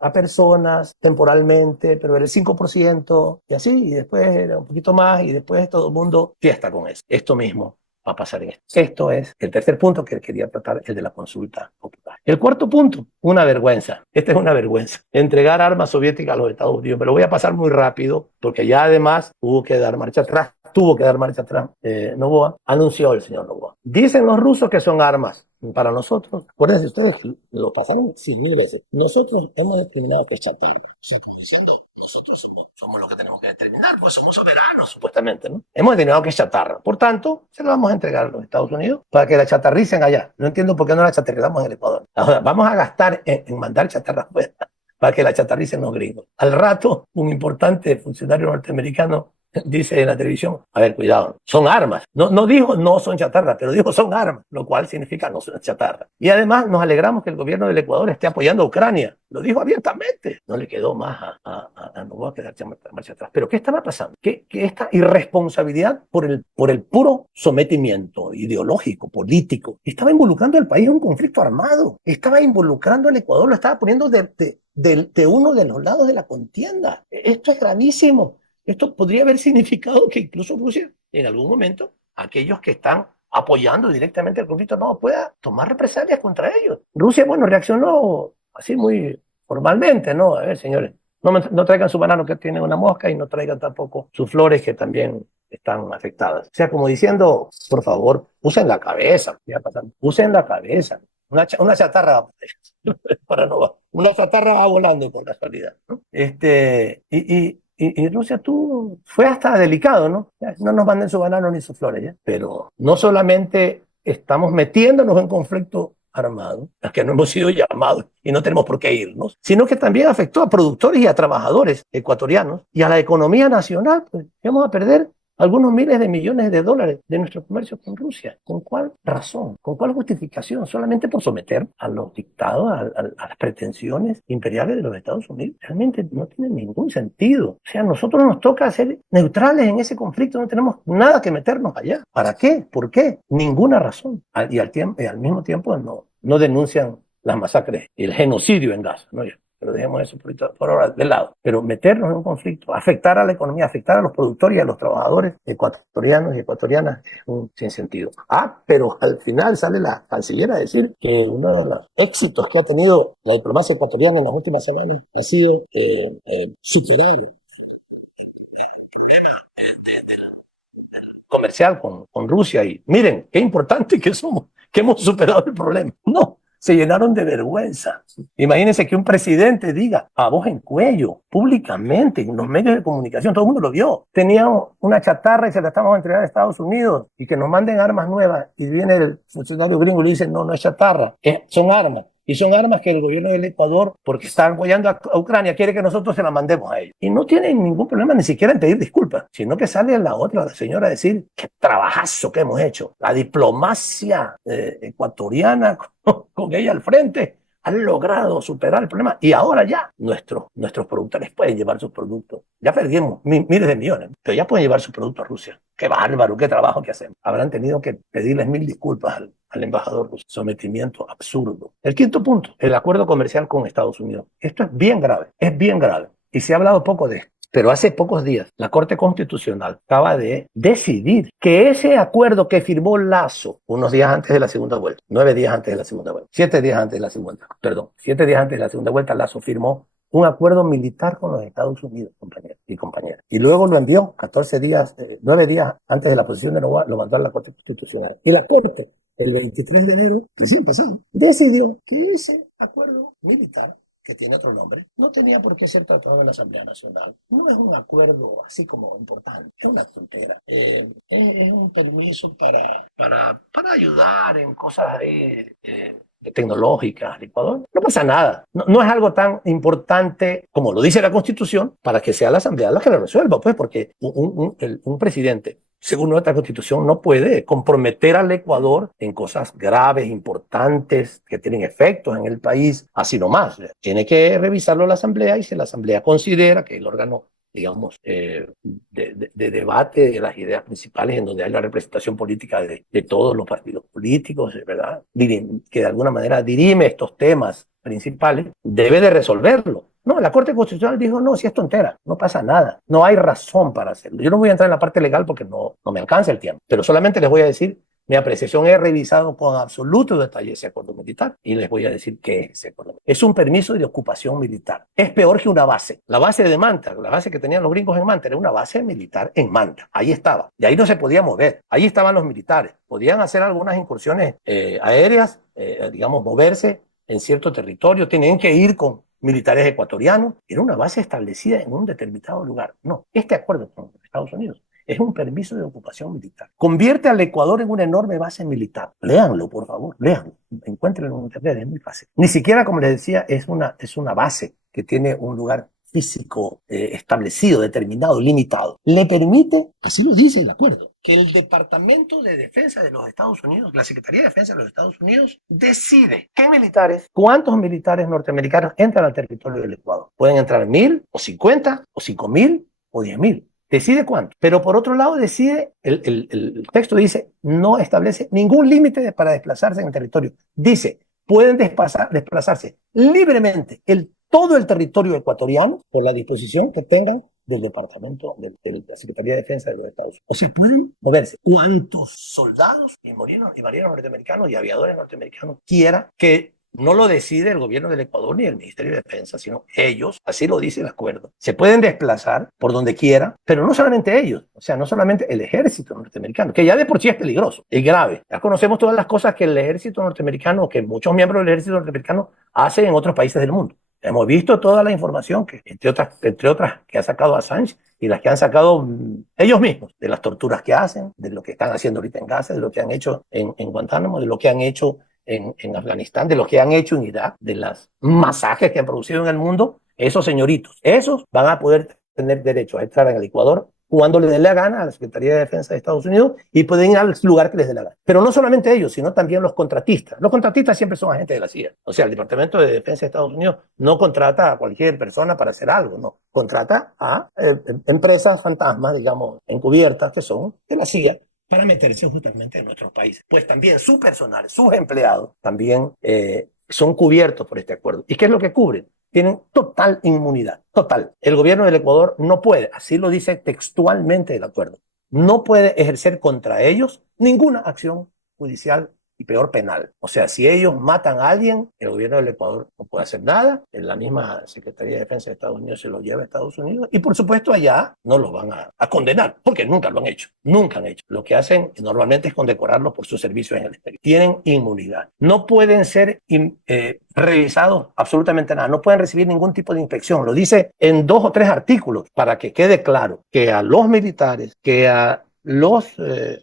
a personas temporalmente, pero era el 5% y así, y después era un poquito más, y después todo el mundo fiesta con eso. Esto mismo va a pasar en esto. Esto es el tercer punto que quería tratar, el de la consulta popular. El cuarto punto, una vergüenza. Esta es una vergüenza. Entregar armas soviéticas a los Estados Unidos. Pero voy a pasar muy rápido, porque ya además tuvo que dar marcha atrás. Noboa, anunció el señor Noboa. Dicen los rusos que son armas para nosotros. Acuérdense, ustedes lo pasaron 100.000 veces. Nosotros hemos determinado que es chatarra. O sea, como diciendo, nosotros somos los que tenemos que determinar, pues somos soberanos, supuestamente, ¿no? Hemos determinado que es chatarra. Por tanto, se lo vamos a entregar a los Estados Unidos para que la chatarricen allá. No entiendo por qué no la chatarrizamos en el Ecuador. Ahora, vamos a gastar en mandar chatarra afuera para que la chatarricen los gringos. Al rato, un importante funcionario norteamericano dice en la televisión, a ver, cuidado, son armas. No dijo no son chatarra, pero dijo son armas, lo cual significa no son chatarra. Y además nos alegramos que el gobierno del Ecuador esté apoyando a Ucrania. Lo dijo abiertamente. No le quedó más a Noboa quedar marcha atrás. Pero ¿qué estaba pasando? Que esta irresponsabilidad por el puro sometimiento ideológico, político, estaba involucrando al país en un conflicto armado. Estaba involucrando al Ecuador, lo estaba poniendo de uno de los lados de la contienda. Esto es gravísimo. Esto podría haber significado que incluso Rusia, en algún momento, aquellos que están apoyando directamente el conflicto armado pueda tomar represalias contra ellos. Rusia, bueno, reaccionó así muy formalmente, ¿no? A ver, señores, no traigan su banano que tiene una mosca y no traigan tampoco sus flores que también están afectadas. O sea, como diciendo, por favor, usen la cabeza, usen la cabeza. Una chatarra para no, una chatarra va volando por casualidad, ¿no? Y Rusia fue hasta delicado, ¿no? No nos manden su banano ni sus flores, ¿ya? Pero no solamente estamos metiéndonos en conflicto armado, a que no hemos sido llamados y no tenemos por qué irnos, sino que también afectó a productores y a trabajadores ecuatorianos y a la economía nacional, pues vamos a perder algunos miles de millones de dólares de nuestro comercio con Rusia. ¿Con cuál razón? ¿Con cuál justificación? ¿Solamente por someter a los dictados, a las pretensiones imperiales de los Estados Unidos? Realmente no tiene ningún sentido. O sea, a nosotros nos toca ser neutrales en ese conflicto, no tenemos nada que meternos allá. ¿Para qué? ¿Por qué? Ninguna razón. Y al mismo tiempo no denuncian las masacres y el genocidio en Gaza, ¿no? Pero dejemos eso por ahora de lado. Pero meternos en un conflicto, afectar a la economía, afectar a los productores y a los trabajadores ecuatorianos y ecuatorianas es un sinsentido. Pero al final sale la canciller a decir que uno de los éxitos que ha tenido la diplomacia ecuatoriana en las últimas semanas ha sido superar el comercial con Rusia. Y miren, qué importante que somos, que hemos superado el problema. No. Se llenaron de vergüenza. Imagínense que un presidente diga a voz en cuello, públicamente, en los medios de comunicación, todo el mundo lo vio. Teníamos una chatarra y se la estamos a entregar a Estados Unidos y que nos manden armas nuevas y viene el funcionario gringo y le dice no es chatarra, son armas. Y son armas que el gobierno del Ecuador, porque están apoyando a Ucrania, quiere que nosotros se las mandemos a ellos. Y no tienen ningún problema ni siquiera en pedir disculpas, sino que sale la señora a decir qué trabajazo que hemos hecho. La diplomacia ecuatoriana con ella al frente han logrado superar el problema y ahora ya nuestros productores pueden llevar sus productos. Ya perdimos miles de millones, pero ya pueden llevar sus productos a Rusia. Qué bárbaro, qué trabajo que hacemos. Habrán tenido que pedirles 1000 disculpas al embajador ruso. Sometimiento absurdo. El quinto punto, el acuerdo comercial con Estados Unidos. Esto es bien grave, y se ha hablado poco de esto. Pero hace pocos días, la Corte Constitucional acaba de decidir que ese acuerdo que firmó Lasso unos días antes de la segunda vuelta, 9 días antes de la segunda vuelta, 7 días antes de la segunda, 7 días antes de la segunda vuelta, Lasso firmó un acuerdo militar con los Estados Unidos, compañeros y compañeras. Y luego lo envió 9 días antes de la posición de Noboa, lo mandó a la Corte Constitucional. Y la Corte, el 23 de enero, recién pasado, decidió que ese acuerdo militar, que tiene otro nombre, no tenía por qué ser tratado en la Asamblea Nacional. No es un acuerdo así como importante, es una estructura. Es un permiso para ayudar en cosas tecnológicas al Ecuador. No pasa nada. No es algo tan importante como lo dice la Constitución para que sea la Asamblea la que lo resuelva, pues, porque un presidente según nuestra Constitución, no puede comprometer al Ecuador en cosas graves, importantes, que tienen efectos en el país, así nomás. Tiene que revisarlo la Asamblea y si la Asamblea considera que el órgano, digamos, de debate de las ideas principales en donde hay la representación política de todos los partidos políticos, ¿verdad? Que de alguna manera dirime estos temas principales, debe de resolverlo. No, la Corte Constitucional dijo, no, si es tontera, no pasa nada, no hay razón para hacerlo. Yo no voy a entrar en la parte legal porque no me alcanza el tiempo, pero solamente les voy a decir, mi apreciación he revisado con absoluto detalle ese acuerdo militar y les voy a decir qué es ese acuerdo. Es un permiso de ocupación militar. Es peor que una base. La base de Manta, la base que tenían los gringos en Manta, era una base militar en Manta. Ahí estaba. Y ahí no se podía mover. Ahí estaban los militares. Podían hacer algunas incursiones aéreas, digamos, moverse en cierto territorio. Tenían que ir con militares ecuatorianos. Era una base establecida en un determinado lugar. No, este acuerdo con Estados Unidos es un permiso de ocupación militar. Convierte al Ecuador en una enorme base militar. Léanlo, por favor, léanlo. Encuéntrenlo en internet, es muy fácil. Ni siquiera, como les decía, es una base que tiene un lugar físico establecido, determinado, limitado. Le permite, así lo dice el acuerdo, que el Departamento de Defensa de los Estados Unidos, la Secretaría de Defensa de los Estados Unidos, decide cuántos militares norteamericanos entran al territorio del Ecuador. Pueden entrar 1,000, o 50, o 5,000, o 10,000. Decide cuánto. Pero por otro lado decide, el texto dice, no establece ningún límite para desplazarse en el territorio. Dice, pueden desplazarse libremente todo el territorio ecuatoriano por la disposición que tengan del Departamento de la Secretaría de Defensa de los Estados Unidos. O sea, pueden moverse cuantos soldados y marinos norteamericanos y aviadores norteamericanos quiera, que no lo decide el gobierno del Ecuador ni el Ministerio de Defensa, sino ellos, así lo dice el acuerdo. Se pueden desplazar por donde quiera, pero no solamente ellos, o sea, no solamente el ejército norteamericano, que ya de por sí es peligroso, es grave. Ya conocemos todas las cosas que el ejército norteamericano, que muchos miembros del ejército norteamericano hacen en otros países del mundo. Hemos visto toda la información que, entre otras que ha sacado Assange y las que han sacado ellos mismos, de las torturas que hacen, de lo que están haciendo ahorita en Gaza, de lo que han hecho en Guantánamo, de lo que han hecho en Afganistán, de lo que han hecho en Irak, de las masacres que han producido en el mundo. Esos señoritos, esos van a poder tener derecho a entrar en el Ecuador cuando le dé la gana a la Secretaría de Defensa de Estados Unidos y pueden ir al lugar que les dé la gana. Pero no solamente ellos, sino también los contratistas. Los contratistas siempre son agentes de la CIA. O sea, el Departamento de Defensa de Estados Unidos no contrata a cualquier persona para hacer algo, no. Contrata a empresas fantasmas, digamos, encubiertas, que son de la CIA, para meterse justamente en nuestros países. Pues también su personal, sus empleados, también son cubiertos por este acuerdo. ¿Y qué es lo que cubren? Tienen total inmunidad, total. El gobierno del Ecuador no puede, así lo dice textualmente el acuerdo, no puede ejercer contra ellos ninguna acción judicial y peor penal. O sea, si ellos matan a alguien, el gobierno del Ecuador no puede hacer nada, en la misma Secretaría de Defensa de Estados Unidos se lo lleva a Estados Unidos y por supuesto allá no los van a condenar, porque nunca lo han hecho, nunca han hecho. Lo que hacen normalmente es condecorarlos por sus servicios en el exterior. Tienen inmunidad. No pueden ser revisados absolutamente nada, no pueden recibir ningún tipo de inspección. Lo dice en 2 o 3 artículos para que quede claro que a los militares, que a los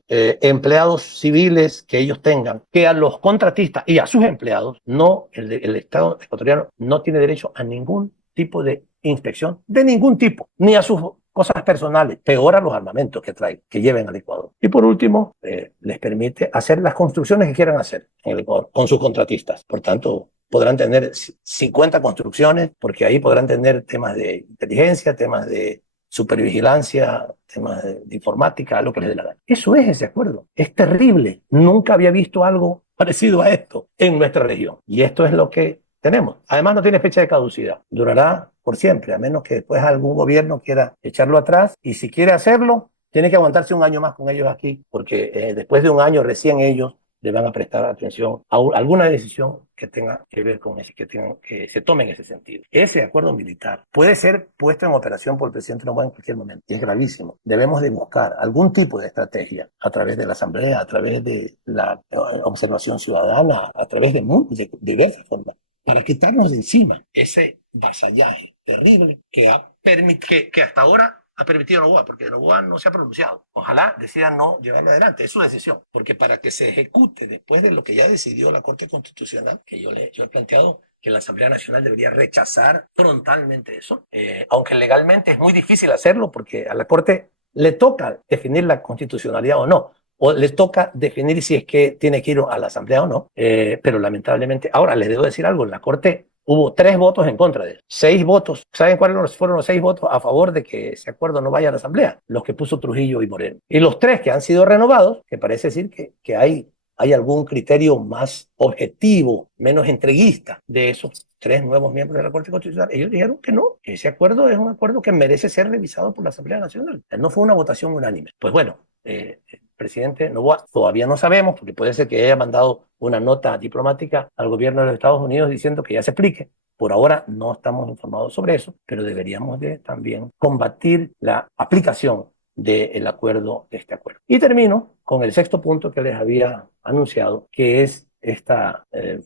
empleados civiles que ellos tengan, que a los contratistas y a sus empleados, no, el Estado ecuatoriano no tiene derecho a ningún tipo de inspección, de ningún tipo, ni a sus cosas personales, peor a los armamentos que traen, que lleven al Ecuador. Y por último, les permite hacer las construcciones que quieran hacer en el Ecuador con sus contratistas. Por tanto, podrán tener 50 construcciones, porque ahí podrán tener temas de inteligencia, temas de supervigilancia, temas de informática, lo que les dé la gana. Eso es ese acuerdo. Es terrible. Nunca había visto algo parecido a esto en nuestra región. Y esto es lo que tenemos. Además, no tiene fecha de caducidad. Durará por siempre, a menos que después algún gobierno quiera echarlo atrás. Y si quiere hacerlo, tiene que aguantarse un año más con ellos aquí, porque después de un año recién ellos le van a prestar atención a alguna decisión que tenga que ver con eso, que se tome en ese sentido. Ese acuerdo militar puede ser puesto en operación por el presidente Noboa en cualquier momento, y es gravísimo. Debemos de buscar algún tipo de estrategia a través de la Asamblea, a través de la observación ciudadana, a través de diversas formas, para quitarnos de encima ese vasallaje terrible que hasta ahora ha permitido Noboa, porque Noboa no se ha pronunciado. Ojalá decida no llevarlo adelante, es su decisión, porque para que se ejecute después de lo que ya decidió la Corte Constitucional, que yo he planteado que la Asamblea Nacional debería rechazar frontalmente eso, aunque legalmente es muy difícil hacerlo, porque a la Corte le toca definir la constitucionalidad o no, o le toca definir si es que tiene que ir a la Asamblea o no, pero lamentablemente, ahora les debo decir algo, en la Corte hubo 3 votos en contra de él, 6 votos. ¿Saben cuáles fueron los 6 votos a favor de que ese acuerdo no vaya a la Asamblea? Los que puso Trujillo y Moreno. Y los 3 que han sido renovados, que parece decir que hay algún criterio más objetivo, menos entreguista de esos 3 nuevos miembros de la Corte Constitucional. Ellos dijeron que no, que ese acuerdo es un acuerdo que merece ser revisado por la Asamblea Nacional. No fue una votación unánime. Pues bueno, el presidente Noboa todavía no sabemos, porque puede ser que haya mandado una nota diplomática al gobierno de los Estados Unidos diciendo que ya se explique. Por ahora no estamos informados sobre eso, pero deberíamos de también combatir la aplicación del acuerdo, de este acuerdo. Y termino con el 6º punto que les había anunciado, que es esta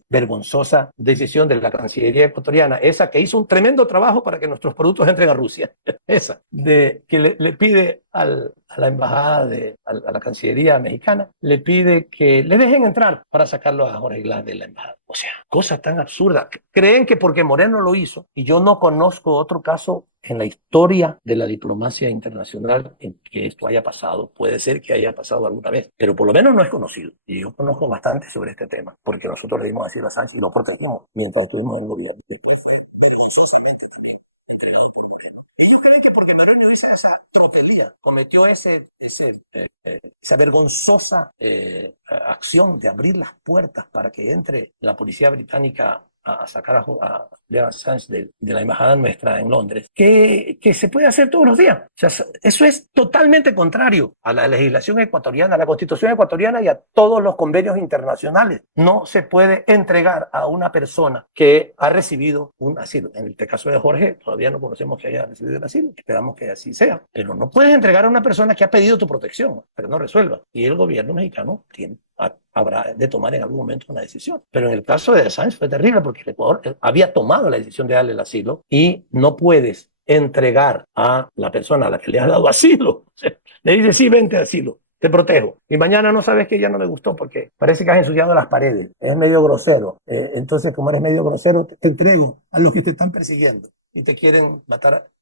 vergonzosa decisión de la Cancillería ecuatoriana, esa que hizo un tremendo trabajo para que nuestros productos entren a Rusia, esa, de que le pide a la embajada, a la Cancillería mexicana, le pide que le dejen entrar para sacarlo a Jorge Glass de la embajada. O sea, cosa tan absurda. Creen que porque Moreno lo hizo, y yo no conozco otro caso en la historia de la diplomacia internacional en que esto haya pasado. Puede ser que haya pasado alguna vez, pero por lo menos no es conocido. Y yo conozco bastante sobre este tema, porque nosotros le dimos asilo a Sánchez y lo protegimos mientras estuvimos en el gobierno. Después fue vergonzosamente también entregado por Moreno. Ellos creen que porque Moreno hizo esa tropelía, cometió esa vergonzosa acción de abrir las puertas para que entre la policía británica a sacar a Julian Assange de la embajada nuestra en Londres, que se puede hacer todos los días. O sea, eso es totalmente contrario a la legislación ecuatoriana, a la Constitución ecuatoriana y a todos los convenios internacionales. No se puede entregar a una persona que ha recibido un asilo. En este caso de Jorge, todavía no conocemos que haya recibido el asilo, esperamos que así sea, pero no puedes entregar a una persona que ha pedido tu protección, pero no resuelva. Y el gobierno mexicano habrá de tomar en algún momento una decisión. Pero en el caso de Assange fue terrible porque el Ecuador había tomado la decisión de darle el asilo y no puedes entregar a la persona a la que le has dado asilo. O sea, le dices, sí, vente asilo, te protejo. Y mañana no sabes que ya no le gustó porque parece que has ensuciado las paredes. Es medio grosero. Entonces, como eres medio grosero, te entrego a los que te están persiguiendo y te quieren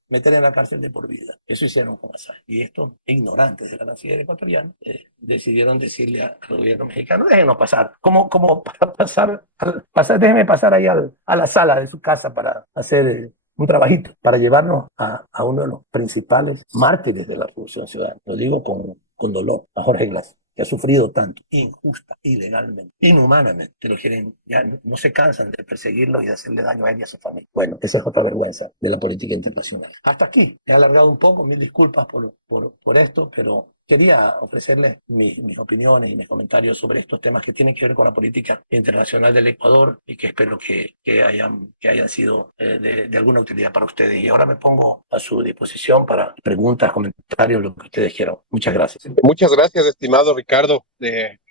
meter en la cárcel de por vida. Eso hicieron con Assange. Y estos ignorantes de la Cancillería ecuatoriana decidieron decirle al gobierno mexicano, déjenos pasar. Como para déjenme pasar ahí a la sala de su casa para hacer un trabajito, para llevarnos a uno de los principales mártires de la Revolución Ciudadana. Lo digo con dolor, a Jorge Glass, que ha sufrido tanto, injusta, ilegalmente, inhumanamente, que lo quieren, ya no se cansan de perseguirlo y de hacerle daño a él y a su familia. Bueno, esa es otra vergüenza de la política internacional. Hasta aquí, he alargado un poco, mil disculpas por esto, pero quería ofrecerles mis opiniones y mis comentarios sobre estos temas que tienen que ver con la política internacional del Ecuador y que espero que hayan sido de alguna utilidad para ustedes. Y ahora me pongo a su disposición para preguntas, comentarios, lo que ustedes quieran. Muchas gracias. Muchas gracias, estimado Ricardo.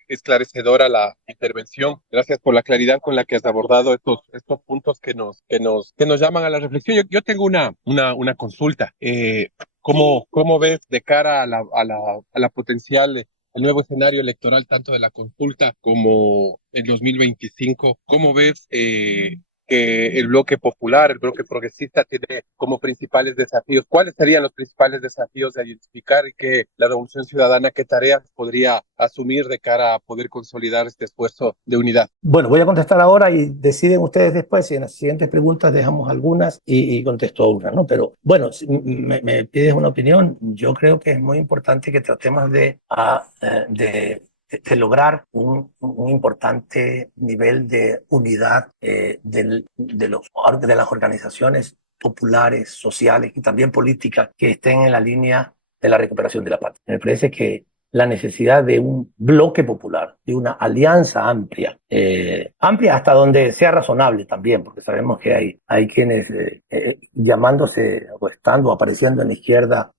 Esclarecedora la intervención. Gracias por la claridad con la que has abordado estos puntos que nos llaman a la reflexión. Yo tengo una consulta. ¿Cómo ves de cara a la potencial, el nuevo escenario electoral, tanto de la consulta como el 2025? ¿Cómo ves que el bloque popular, el bloque progresista, tiene como principales desafíos? ¿Cuáles serían los principales desafíos a identificar y que la Revolución Ciudadana, qué tareas podría asumir de cara a poder consolidar este esfuerzo de unidad? Bueno, voy a contestar ahora y deciden ustedes después si en las siguientes preguntas dejamos algunas y contesto una, ¿no? Pero bueno, si me pides una opinión, yo creo que es muy importante que tratemos de lograr un importante nivel de unidad de las organizaciones populares, sociales y también políticas que estén en la línea de la recuperación de la patria. Me parece que la necesidad de un bloque popular, de una alianza amplia, amplia hasta donde sea razonable también, porque sabemos que hay quienes llamándose o estando o apareciendo en la izquierda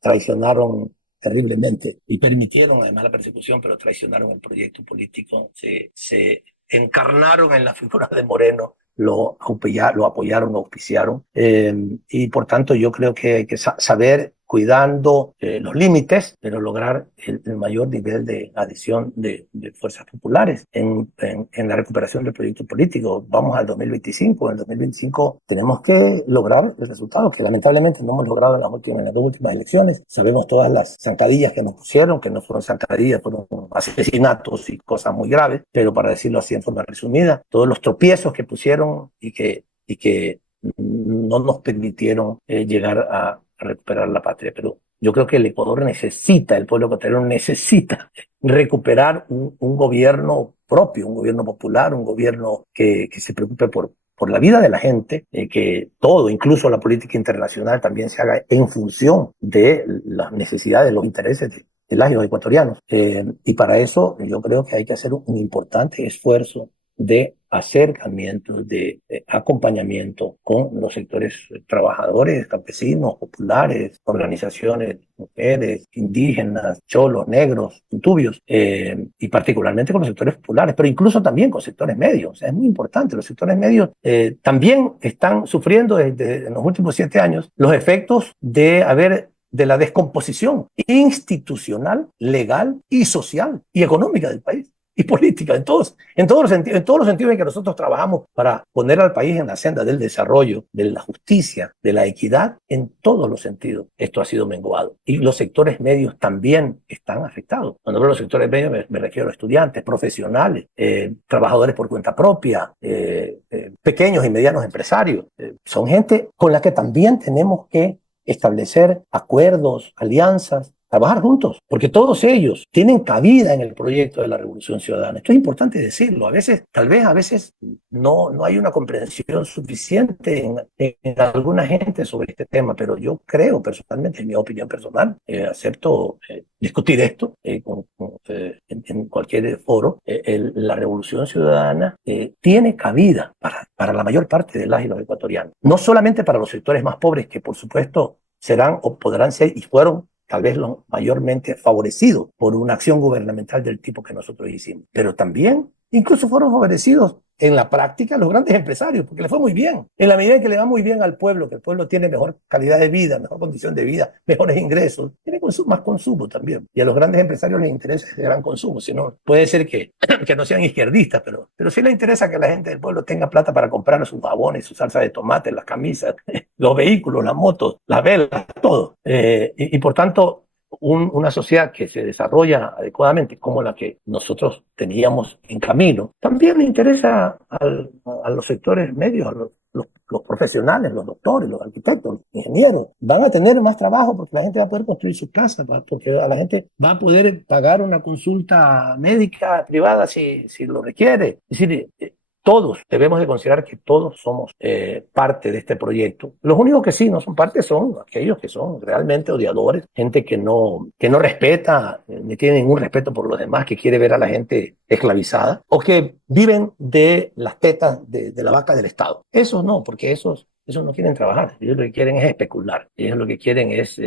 traicionaron terriblemente y permitieron además la persecución, pero traicionaron el proyecto político, se encarnaron en la figura de Moreno, lo apoyaron, lo auspiciaron, y por tanto yo creo que hay que saber cuidando los límites, pero lograr el mayor nivel de adhesión de fuerzas populares en la recuperación del proyecto político. Vamos al 2025. En el 2025 tenemos que lograr el resultado que lamentablemente no hemos logrado en las dos últimas elecciones. Sabemos todas las zancadillas que nos pusieron, que no fueron zancadillas, fueron asesinatos y cosas muy graves, pero para decirlo así en forma resumida, todos los tropiezos que pusieron y que no nos permitieron llegar a recuperar la patria. Pero yo creo que el Ecuador necesita, el pueblo ecuatoriano necesita recuperar un gobierno propio, un gobierno popular, un gobierno que se preocupe por la vida de la gente, que todo, incluso la política internacional, también se haga en función de las necesidades, los intereses de las y los ecuatorianos. Y para eso yo creo que hay que hacer un importante esfuerzo de acercamiento, de acompañamiento con los sectores trabajadores, campesinos, populares, organizaciones, mujeres, indígenas, cholos, negros, tubios, y particularmente con los sectores populares, pero incluso también con sectores medios. O sea, es muy importante. Los sectores medios también están sufriendo desde en los últimos 7 años los efectos de la descomposición institucional, legal y social y económica del país. Y política, en todos los sentidos en que nosotros trabajamos para poner al país en la senda del desarrollo, de la justicia, de la equidad, en todos los sentidos esto ha sido menguado. Y los sectores medios también están afectados. Cuando hablo de los sectores medios me refiero a estudiantes, profesionales, trabajadores por cuenta propia, pequeños y medianos empresarios. Son gente con la que también tenemos que establecer acuerdos, alianzas, trabajar juntos, porque todos ellos tienen cabida en el proyecto de la Revolución Ciudadana. Esto es importante decirlo. Tal vez a veces no hay una comprensión suficiente en alguna gente sobre este tema, pero yo creo personalmente, en mi opinión personal, acepto discutir esto en cualquier foro. La Revolución Ciudadana tiene cabida para la mayor parte de las y los ecuatorianos. No solamente para los sectores más pobres, que por supuesto serán o podrán ser y fueron tal vez lo mayormente favorecidos por una acción gubernamental del tipo que nosotros hicimos. Pero también, incluso fueron favorecidos en la práctica los grandes empresarios, porque les fue muy bien. En la medida en que le va muy bien al pueblo, que el pueblo tiene mejor calidad de vida, mejor condición de vida, mejores ingresos, tiene más consumo también. Y a los grandes empresarios les interesa ese gran consumo. Si no, puede ser que no sean izquierdistas, pero sí les interesa que la gente del pueblo tenga plata para comprar sus jabones, su salsa de tomate, las camisas, los vehículos, las motos, las velas, todo. Y por tanto, una sociedad que se desarrolla adecuadamente como la que nosotros teníamos en camino, también le interesa a los sectores medios, a los profesionales, los doctores, los arquitectos, los ingenieros. Van a tener más trabajo porque la gente va a poder construir sus casas, porque la gente va a poder pagar una consulta médica privada si lo requiere. Es decir, todos debemos de considerar que todos somos parte de este proyecto. Los únicos que sí no son parte son aquellos que son realmente odiadores, gente que no respeta, ni tiene ningún respeto por los demás, que quiere ver a la gente esclavizada, o que viven de las tetas de la vaca del Estado. Esos no, porque esos no quieren trabajar. Ellos lo que quieren es especular. Ellos lo que quieren es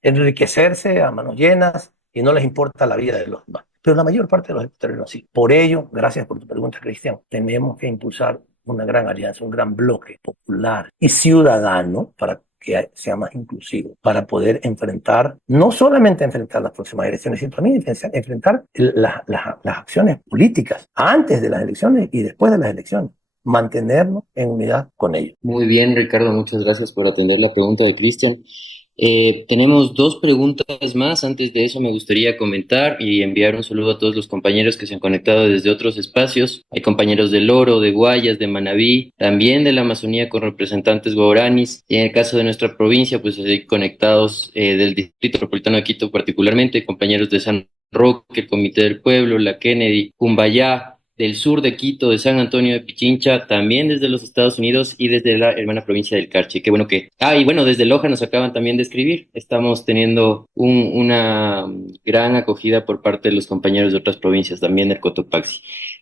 enriquecerse a manos llenas y no les importa la vida de los demás. Pero la mayor parte de los ecuatorianos sí. Por ello, gracias por tu pregunta, Cristian, tenemos que impulsar una gran alianza, un gran bloque popular y ciudadano para que sea más inclusivo, para poder no solamente enfrentar las próximas elecciones, sino también enfrentar las acciones políticas antes de las elecciones y después de las elecciones. Mantenernos en unidad con ellos. Muy bien, Ricardo, muchas gracias por atender la pregunta de Cristian. Tenemos 2 preguntas más. Antes de eso me gustaría comentar y enviar un saludo a todos los compañeros que se han conectado desde otros espacios. Hay compañeros del Oro, de Guayas, de Manabí, también de la Amazonía con representantes guaraníes, y en el caso de nuestra provincia, pues hay conectados del Distrito Metropolitano de Quito particularmente, compañeros de San Roque, el Comité del Pueblo, la Kennedy, Cumbayá, del sur de Quito, de San Antonio de Pichincha, también desde los Estados Unidos y desde la hermana provincia del Carchi. Qué bueno que... y bueno, desde Loja nos acaban también de escribir. Estamos teniendo una gran acogida por parte de los compañeros de otras provincias, también del Cotopaxi.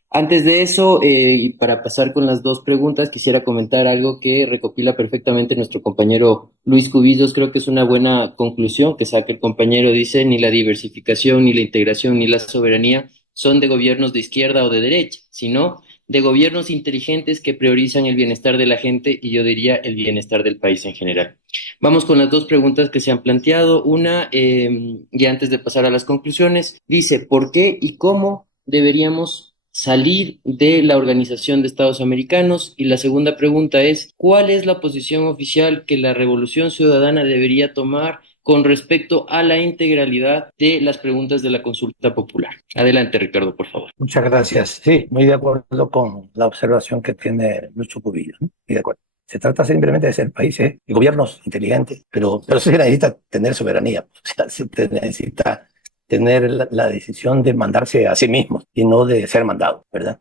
Antes de eso, y para pasar con las 2 preguntas, quisiera comentar algo que recopila perfectamente nuestro compañero Luis Cubizos. Creo que es una buena conclusión que saca el compañero. Dice, ni la diversificación, ni la integración, ni la soberanía son de gobiernos de izquierda o de derecha, sino de gobiernos inteligentes que priorizan el bienestar de la gente y yo diría el bienestar del país en general. Vamos con las dos preguntas que se han planteado. Una, y antes de pasar a las conclusiones, dice, ¿por qué y cómo deberíamos salir de la Organización de Estados Americanos? Y la segunda pregunta es, ¿cuál es la posición oficial que la Revolución Ciudadana debería tomar con respecto a la integralidad de las preguntas de la consulta popular? Adelante, Ricardo, por favor. Muchas gracias. Sí, muy de acuerdo con la observación que tiene Lucho Cubillo, ¿no? Muy de acuerdo. Se trata simplemente de ser países y gobiernos inteligentes, pero sí se necesita tener soberanía. O sea, se necesita tener la decisión de mandarse a sí mismos y no de ser mandado, ¿verdad?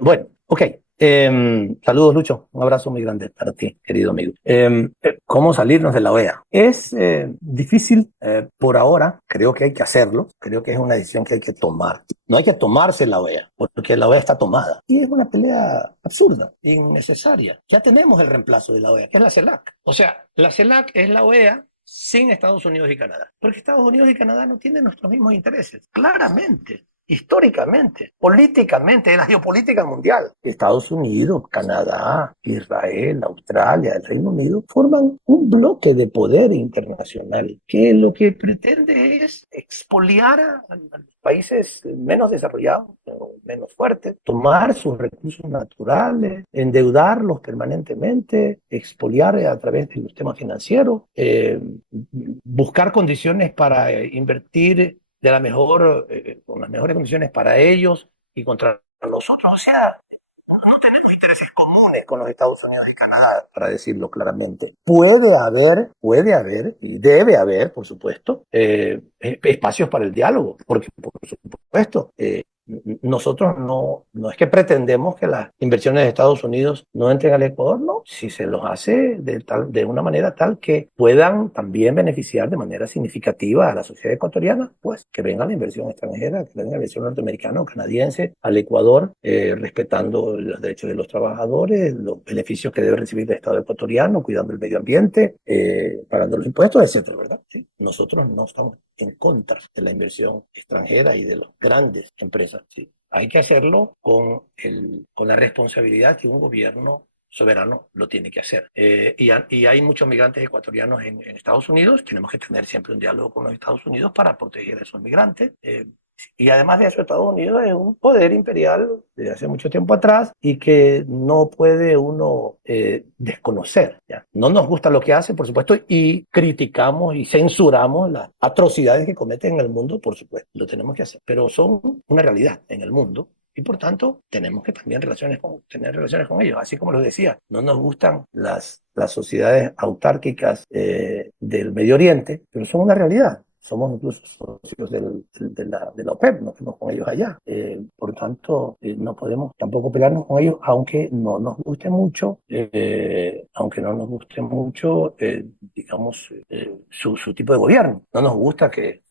Bueno, ok. Saludos, Lucho. Un abrazo muy grande para ti, querido amigo. ¿Cómo salirnos de la OEA? Es difícil por ahora, creo que hay que hacerlo, creo que es una decisión que hay que tomar. No hay que tomarse la OEA, porque la OEA está tomada. Y es una pelea absurda, innecesaria. Ya tenemos el reemplazo de la OEA, que es la CELAC. O sea, la CELAC es la OEA sin Estados Unidos y Canadá. Porque Estados Unidos y Canadá no tienen nuestros mismos intereses, claramente. Históricamente, políticamente, en la geopolítica mundial. Estados Unidos, Canadá, Israel, Australia, el Reino Unido forman un bloque de poder internacional que lo que pretende es expoliar a los países menos desarrollados, menos fuertes, tomar sus recursos naturales, endeudarlos permanentemente, expoliar a través del sistema financiero, buscar condiciones para invertir de con las mejores condiciones para ellos y contra nosotros. O sea, no tenemos intereses comunes con los Estados Unidos y Canadá, para decirlo claramente. Puede haber, y debe haber, por supuesto, espacios para el diálogo, porque, por supuesto, nosotros no es que pretendemos que las inversiones de Estados Unidos no entren al Ecuador, no. Si se los hace de una manera tal que puedan también beneficiar de manera significativa a la sociedad ecuatoriana, pues que venga la inversión extranjera, que venga la inversión norteamericana o canadiense al Ecuador, respetando los derechos de los trabajadores, los beneficios que debe recibir el Estado ecuatoriano, cuidando el medio ambiente, pagando los impuestos, etcétera, ¿verdad? Sí. Nosotros no estamos en contra de la inversión extranjera y de las grandes empresas. Sí. Hay que hacerlo con la responsabilidad que un gobierno soberano lo tiene que hacer. Y hay muchos migrantes ecuatorianos en Estados Unidos. Tenemos que tener siempre un diálogo con los Estados Unidos para proteger a esos migrantes. Y además de eso, Estados Unidos es un poder imperial desde hace mucho tiempo atrás y que no puede uno desconocer, ¿ya? No nos gusta lo que hace, por supuesto, y criticamos y censuramos las atrocidades que cometen en el mundo, por supuesto, lo tenemos que hacer, pero son una realidad en el mundo. Y por tanto, tenemos que también tener relaciones con ellos. Así como les decía, no nos gustan las sociedades autárquicas del Medio Oriente, pero son una realidad. Somos incluso socios de la OPEP, nos fuimos con ellos allá. Por tanto, no podemos tampoco pelearnos con ellos, aunque no nos guste mucho, digamos, su tipo de gobierno. No nos gusta que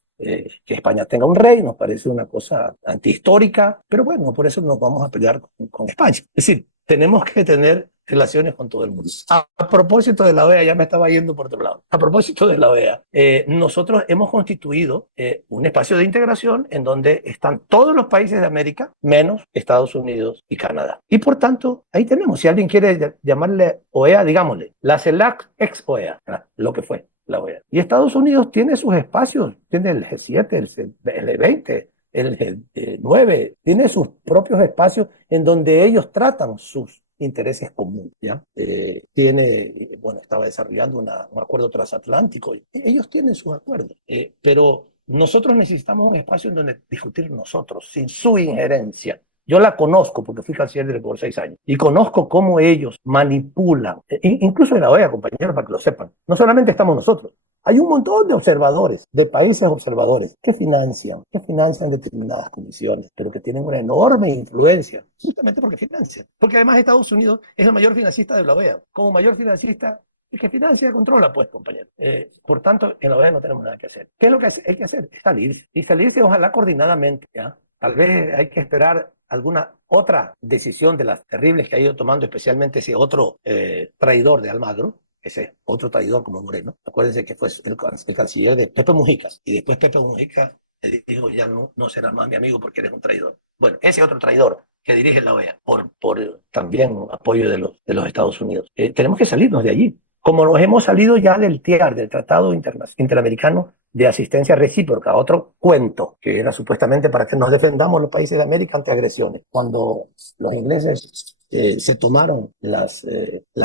España tenga un rey, nos parece una cosa antihistórica, pero bueno, por eso nos vamos a pelear con España. Es decir, tenemos que tener relaciones con todo el mundo. A propósito de la OEA, ya me estaba yendo por otro lado. A propósito de la OEA, nosotros hemos constituido un espacio de integración en donde están todos los países de América, menos Estados Unidos y Canadá. Y por tanto, ahí tenemos, si alguien quiere llamarle OEA, digámosle, la CELAC ex OEA, lo que fue la OEA. Y Estados Unidos tiene sus espacios, tiene el G7, el G20, el G9, tiene sus propios espacios en donde ellos tratan sus intereses comunes, ¿ya? Estaba desarrollando un acuerdo transatlántico, y ellos tienen sus acuerdos, pero nosotros necesitamos un espacio en donde discutir nosotros, sin su injerencia. Yo la conozco porque fui canciller por 6 años y conozco cómo ellos manipulan, incluso en la OEA, compañeros, para que lo sepan. No solamente estamos nosotros, hay un montón de observadores, de países observadores, que financian determinadas comisiones, pero que tienen una enorme influencia, justamente porque financian. Porque además Estados Unidos es el mayor financista de la OEA. Como mayor financista, el que financia controla, pues, compañero. Por tanto, en la OEA no tenemos nada que hacer. ¿Qué es lo que hay que hacer? Es salirse. Y salirse, ojalá, coordinadamente, ¿ya? Tal vez hay que esperar alguna otra decisión de las terribles que ha ido tomando, especialmente ese otro traidor de Almagro, ese otro traidor como Moreno. Acuérdense que fue el canciller de Pepe Mujica, y después Pepe Mujica le dijo, ya no serás más mi amigo porque eres un traidor. Bueno, ese otro traidor que dirige la OEA, por también apoyo de los Estados Unidos. Tenemos que salirnos de allí. como nos hemos salido ya del TIAR, del Tratado Interamericano de Asistencia Recíproca, otro cuento que era supuestamente para que nos defendamos los países de América ante agresiones, cuando los ingleses se tomaron las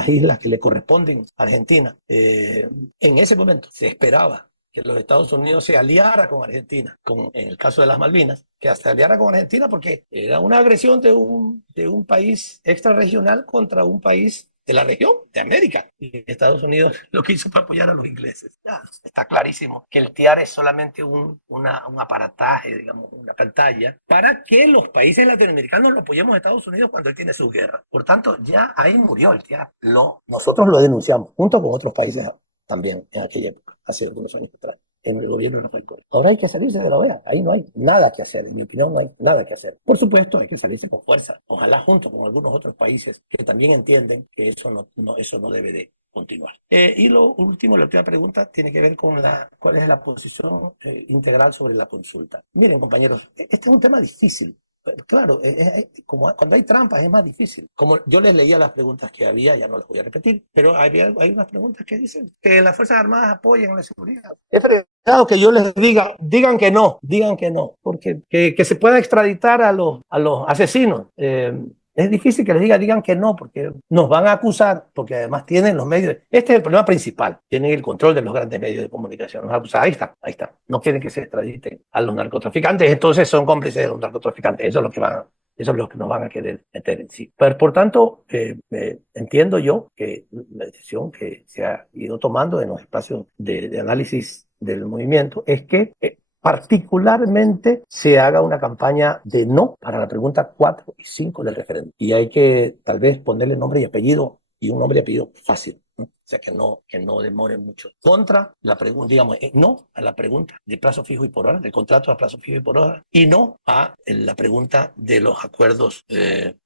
islas que le corresponden a Argentina, en ese momento se esperaba que los Estados Unidos se aliara con Argentina, en el caso de las Malvinas, que se aliara con Argentina porque era una agresión de un país extrarregional contra un país de la región, de América. Y Estados Unidos lo que hizo fue apoyar a los ingleses. Ya, está clarísimo que el TIAR es solamente un aparataje, digamos, una pantalla, para que los países latinoamericanos lo apoyemos a Estados Unidos cuando él tiene su guerra. Por tanto, ya ahí murió el TIAR. Nosotros lo denunciamos, junto con otros países también en aquella época, hace algunos años atrás, en el gobierno de Rafael Correa. Ahora hay que salirse de la OEA, ahí no hay nada que hacer, en mi opinión no hay nada que hacer. Por supuesto hay que salirse con fuerza, ojalá junto con algunos otros países que también entienden que eso no debe de continuar. Y lo último, la última pregunta tiene que ver con cuál es la posición integral sobre la consulta. Miren, compañeros, este es un tema difícil. Claro, como cuando hay trampas es más difícil. Como yo les leía las preguntas que había, ya no las voy a repetir, pero hay unas preguntas que dicen que las Fuerzas Armadas apoyen la seguridad. Es fregado que yo les digan que no, porque que se pueda extraditar a los asesinos. Es difícil que les digan que no, porque nos van a acusar, porque además tienen los medios. Este es el problema principal, tienen el control de los grandes medios de comunicación. Nos van a acusar, ahí está. No quieren que se extraditen a los narcotraficantes, entonces son cómplices de los narcotraficantes. Eso es lo que nos van a querer meter en sí. Pero, por tanto, entiendo yo que la decisión que se ha ido tomando en los espacios de análisis del movimiento es que particularmente se haga una campaña de no para la pregunta 4 y 5 del referéndum. Y hay que tal vez ponerle nombre y apellido, y un nombre y apellido fácil, ¿no? O sea, que no demore mucho. Contra la pregunta, digamos, no a la pregunta de plazo fijo y por hora, del contrato a plazo fijo y por hora, y no a la pregunta de los acuerdos de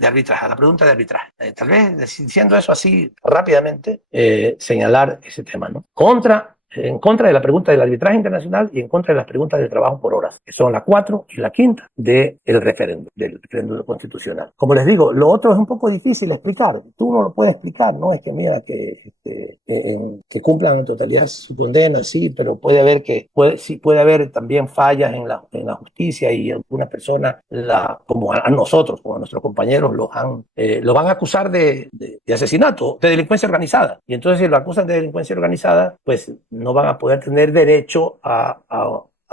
arbitraje, a la pregunta de arbitraje. Tal vez, diciendo eso así rápidamente, señalar ese tema, ¿no? En contra de la pregunta del arbitraje internacional y en contra de las preguntas del trabajo por horas, que son la 4 y la 5 del referéndum constitucional. Como les digo, lo otro es un poco difícil explicar. Tú no lo puedes explicar, ¿no? Es que mira, que cumplan en totalidad su condena, sí, pero puede haber también fallas en la justicia y algunas personas, como a nosotros, como a nuestros compañeros, lo van a acusar de asesinato, de delincuencia organizada. Y entonces si lo acusan de delincuencia organizada, pues no van a poder tener derecho a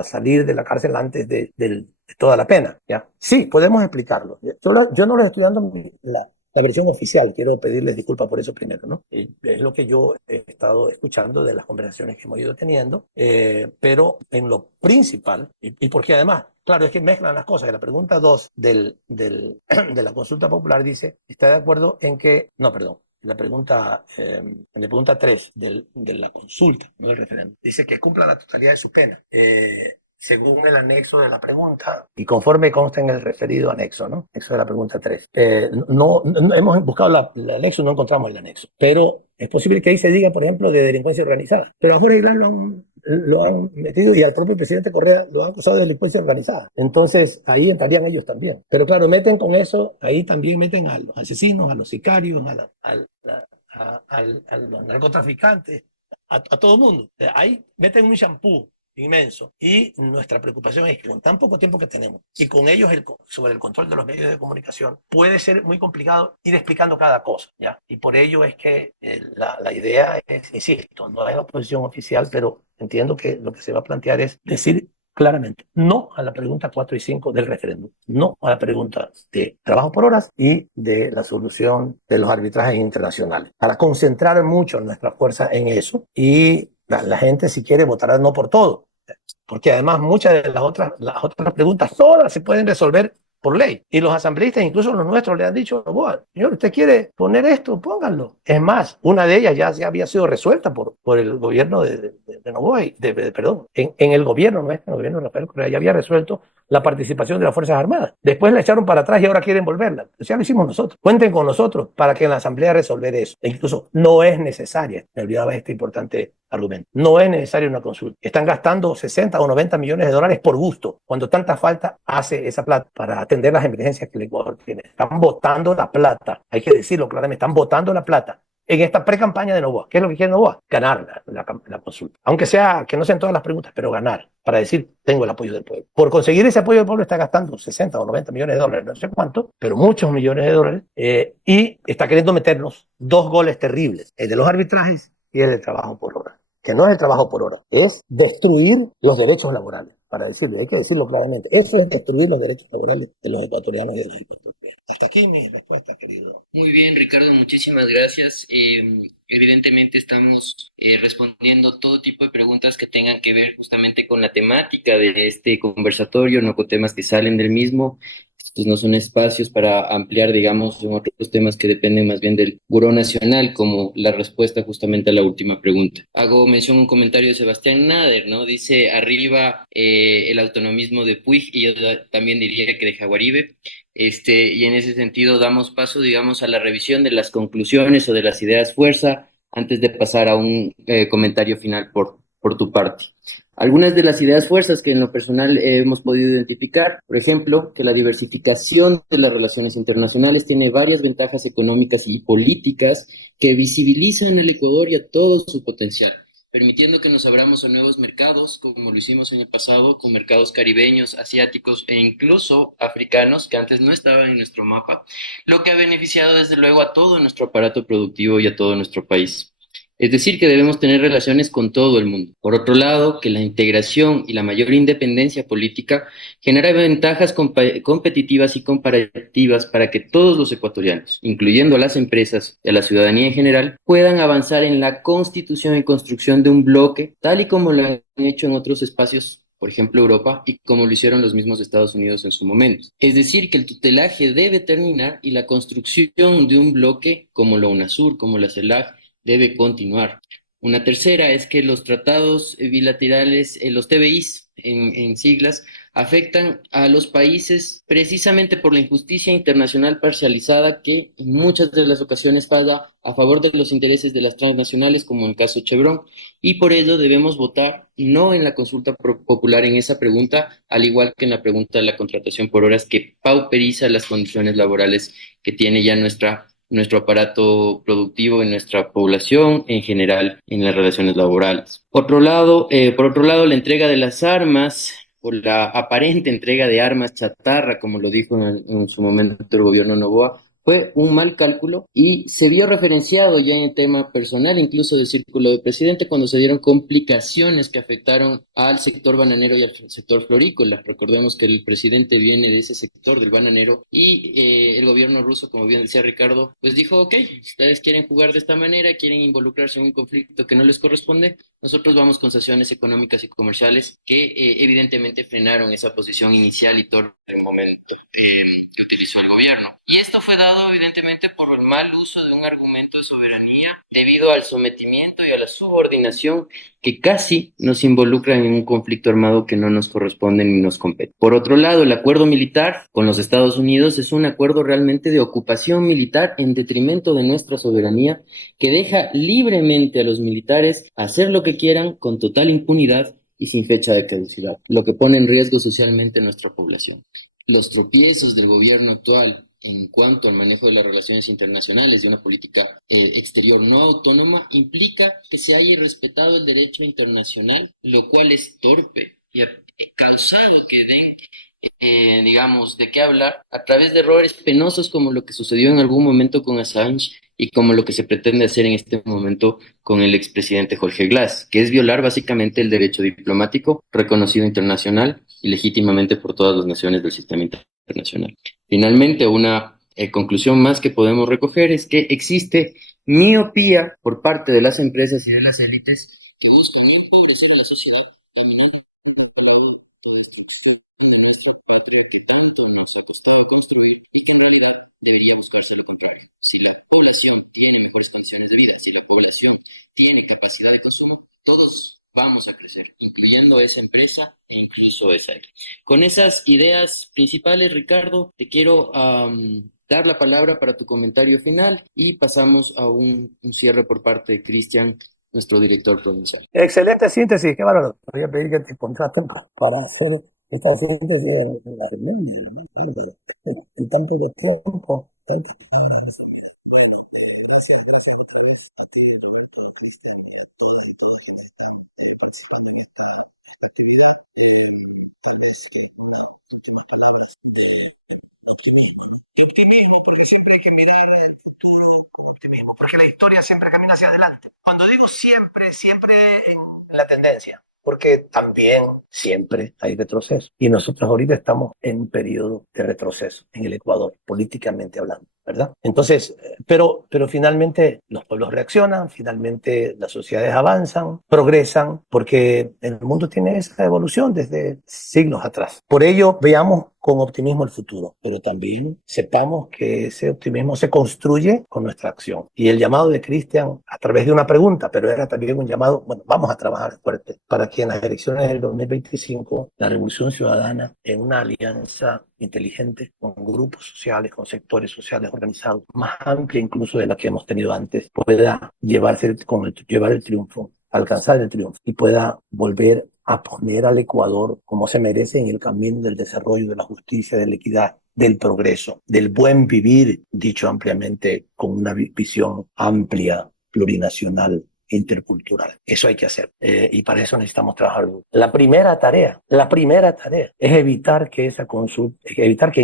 salir de la cárcel antes de toda la pena, ¿ya? Sí, podemos explicarlo. Yo no les estoy dando la versión oficial, quiero pedirles disculpas por eso primero, ¿no? Es lo que yo he estado escuchando de las conversaciones que hemos ido teniendo, pero en lo principal, y porque además, claro, es que mezclan las cosas. En la pregunta 2 de la consulta popular dice, ¿está de acuerdo en que, no, perdón, en la pregunta 3 de la consulta, no del referéndum, dice que cumpla la totalidad de su pena. Según el anexo de la pregunta, y conforme consta en el referido anexo, ¿no? Eso de la pregunta 3. No hemos buscado el anexo, no encontramos el anexo, pero es posible que ahí se diga, por ejemplo, de delincuencia organizada. Pero a Jorge Iglesias lo han metido y al propio presidente Correa lo han acusado de delincuencia organizada. Entonces, ahí entrarían ellos también. Pero claro, meten con eso, ahí también meten a los asesinos, a los sicarios, a los narcotraficantes, a todo el mundo. Ahí meten un champú inmenso. Y nuestra preocupación es que con tan poco tiempo que tenemos y con ellos sobre el control de los medios de comunicación puede ser muy complicado ir explicando cada cosa, ¿ya? Y por ello es que la idea es, insisto, no hay oposición oficial, pero entiendo que lo que se va a plantear es decir claramente no a la pregunta 4 y 5 del referéndum, no a la pregunta de trabajo por horas y de la solución de los arbitrajes internacionales, para concentrar mucho nuestra fuerza en eso y la gente, si quiere, votará no por todo, porque además muchas de las otras preguntas todas se pueden resolver por ley. Y los asambleístas, incluso los nuestros, le han dicho, Noboa, señor, ¿usted quiere poner esto? Pónganlo. Es más, una de ellas ya había sido resuelta por el gobierno de Noboa, perdón, en el gobierno nuestro, el gobierno de Rafael Correa, ya había resuelto la participación de las Fuerzas Armadas. Después la echaron para atrás y ahora quieren volverla. Ya lo hicimos nosotros. Cuenten con nosotros para que en la asamblea resolver eso. E incluso no es necesaria, me olvidaba este importante argumento, no es necesaria una consulta. Están gastando 60 o 90 millones de dólares por gusto, cuando tanta falta hace esa plata para atender las emergencias que el Ecuador tiene. Están botando la plata, hay que decirlo claramente, están botando la plata en esta pre-campaña de Novoa. ¿Qué es lo que quiere Novoa? Ganar la consulta. Aunque sea, que no sean todas las preguntas, pero ganar, para decir, tengo el apoyo del pueblo. Por conseguir ese apoyo del pueblo está gastando 60 o 90 millones de dólares, no sé cuánto, pero muchos millones de dólares, y está queriendo meternos dos goles terribles, el de los arbitrajes y el del trabajo por hora. Que no es el trabajo por hora, es destruir los derechos laborales, para decirlo, hay que decirlo claramente. Eso es destruir los derechos laborales de los ecuatorianos y de las ecuatorianas. Hasta aquí mi respuesta, querido. Muy bien, Ricardo, muchísimas gracias. Evidentemente estamos respondiendo todo tipo de preguntas que tengan que ver justamente con la temática de este conversatorio, no con temas que salen del mismo. Estos no son espacios para ampliar, digamos, en otros temas que dependen más bien del Buró Nacional, como la respuesta justamente a la última pregunta. Hago mención a un comentario de Sebastián Nader, ¿no? Dice arriba el autonomismo de Puig, y yo también diría que de Jaguaribe. Y en ese sentido damos paso, digamos, a la revisión de las conclusiones o de las ideas fuerza antes de pasar a un comentario final por tu parte. Algunas de las ideas fuerzas que en lo personal hemos podido identificar, por ejemplo, que la diversificación de las relaciones internacionales tiene varias ventajas económicas y políticas que visibilizan al Ecuador y a todo su potencial, permitiendo que nos abramos a nuevos mercados, como lo hicimos en el pasado, con mercados caribeños, asiáticos e incluso africanos, que antes no estaban en nuestro mapa, lo que ha beneficiado desde luego a todo nuestro aparato productivo y a todo nuestro país. Es decir, que debemos tener relaciones con todo el mundo. Por otro lado, que la integración y la mayor independencia política genera ventajas competitivas y comparativas para que todos los ecuatorianos, incluyendo a las empresas y a la ciudadanía en general, puedan avanzar en la constitución y construcción de un bloque, tal y como lo han hecho en otros espacios, por ejemplo Europa, y como lo hicieron los mismos Estados Unidos en su momento. Es decir, que el tutelaje debe terminar y la construcción de un bloque como la UNASUR, como la CELAC, debe continuar. Una tercera es que los tratados bilaterales, los TBIs en siglas, afectan a los países precisamente por la injusticia internacional parcializada que en muchas de las ocasiones falla a favor de los intereses de las transnacionales, como en el caso Chevron, y por ello debemos votar no en la consulta popular en esa pregunta, al igual que en la pregunta de la contratación por horas, que pauperiza las condiciones laborales que tiene ya nuestro aparato productivo y nuestra población en general en las relaciones laborales. Por otro lado, la entrega de las armas, o la aparente entrega de armas chatarra, como lo dijo en su momento el gobierno Noboa, fue un mal cálculo y se vio referenciado ya en el tema personal, incluso del círculo del presidente, cuando se dieron complicaciones que afectaron al sector bananero y al sector florícola. Recordemos que el presidente viene de ese sector del bananero y el gobierno ruso, como bien decía Ricardo, pues dijo, ok, ustedes quieren jugar de esta manera, quieren involucrarse en un conflicto que no les corresponde, nosotros vamos con sanciones económicas y comerciales que evidentemente frenaron esa posición inicial y torpe del momento que utilizó el gobierno. Y esto fue dado evidentemente por el mal uso de un argumento de soberanía debido al sometimiento y a la subordinación que casi nos involucran en un conflicto armado que no nos corresponde ni nos compete. Por otro lado, el acuerdo militar con los Estados Unidos es un acuerdo realmente de ocupación militar en detrimento de nuestra soberanía, que deja libremente a los militares hacer lo que quieran con total impunidad y sin fecha de caducidad, lo que pone en riesgo socialmente a nuestra población. Los tropiezos del gobierno actual en cuanto al manejo de las relaciones internacionales y una política exterior no autónoma implica que se haya respetado el derecho internacional, lo cual es torpe y ha causado que den, digamos, de qué hablar a través de errores penosos como lo que sucedió en algún momento con Assange y como lo que se pretende hacer en este momento con el expresidente Jorge Glass, que es violar básicamente el derecho diplomático reconocido internacional y legítimamente por todas las naciones del sistema internacional. Finalmente, una conclusión más que podemos recoger es que existe miopía por parte de las empresas y de las élites que buscan empobrecer a la sociedad, caminando por la destrucción de nuestra patria que tanto nos ha costado construir y que en realidad debería buscarse lo contrario. Si la población tiene mejores condiciones de vida, si la población tiene capacidad de consumo, todos vamos a crecer, incluyendo esa empresa e incluso esa él. Con esas ideas principales, Ricardo, te quiero dar la palabra para tu comentario final y pasamos a un cierre por parte de Cristian, nuestro director provincial. Excelente síntesis, qué bárbaro. Voy a pedir que te contraten para hacer esta síntesis en la reunión. En tanto de tiempo, tanto optimismo, porque siempre hay que mirar el futuro con optimismo, porque la historia siempre camina hacia adelante. Cuando digo siempre, siempre en la tendencia, porque también siempre hay retroceso. Y nosotros ahorita estamos en un periodo de retroceso en el Ecuador, políticamente hablando, ¿verdad? Entonces, pero finalmente los pueblos reaccionan, finalmente las sociedades avanzan, progresan, porque el mundo tiene esa evolución desde siglos atrás. Por ello, veamos con optimismo el futuro, pero también sepamos que ese optimismo se construye con nuestra acción. Y el llamado de Cristian a través de una pregunta, pero era también un llamado, bueno, vamos a trabajar fuerte para que en las elecciones del 2025 la Revolución Ciudadana, en una alianza inteligente con grupos sociales, con sectores sociales organizados, más amplia incluso de la que hemos tenido antes, pueda llevar el triunfo, alcanzar el triunfo y pueda volver a poner al Ecuador como se merece en el camino del desarrollo, de la justicia, de la equidad, del progreso, del buen vivir, dicho ampliamente con una visión amplia, plurinacional, intercultural. Eso hay que hacer. Y para eso necesitamos trabajar. La primera tarea es evitar que en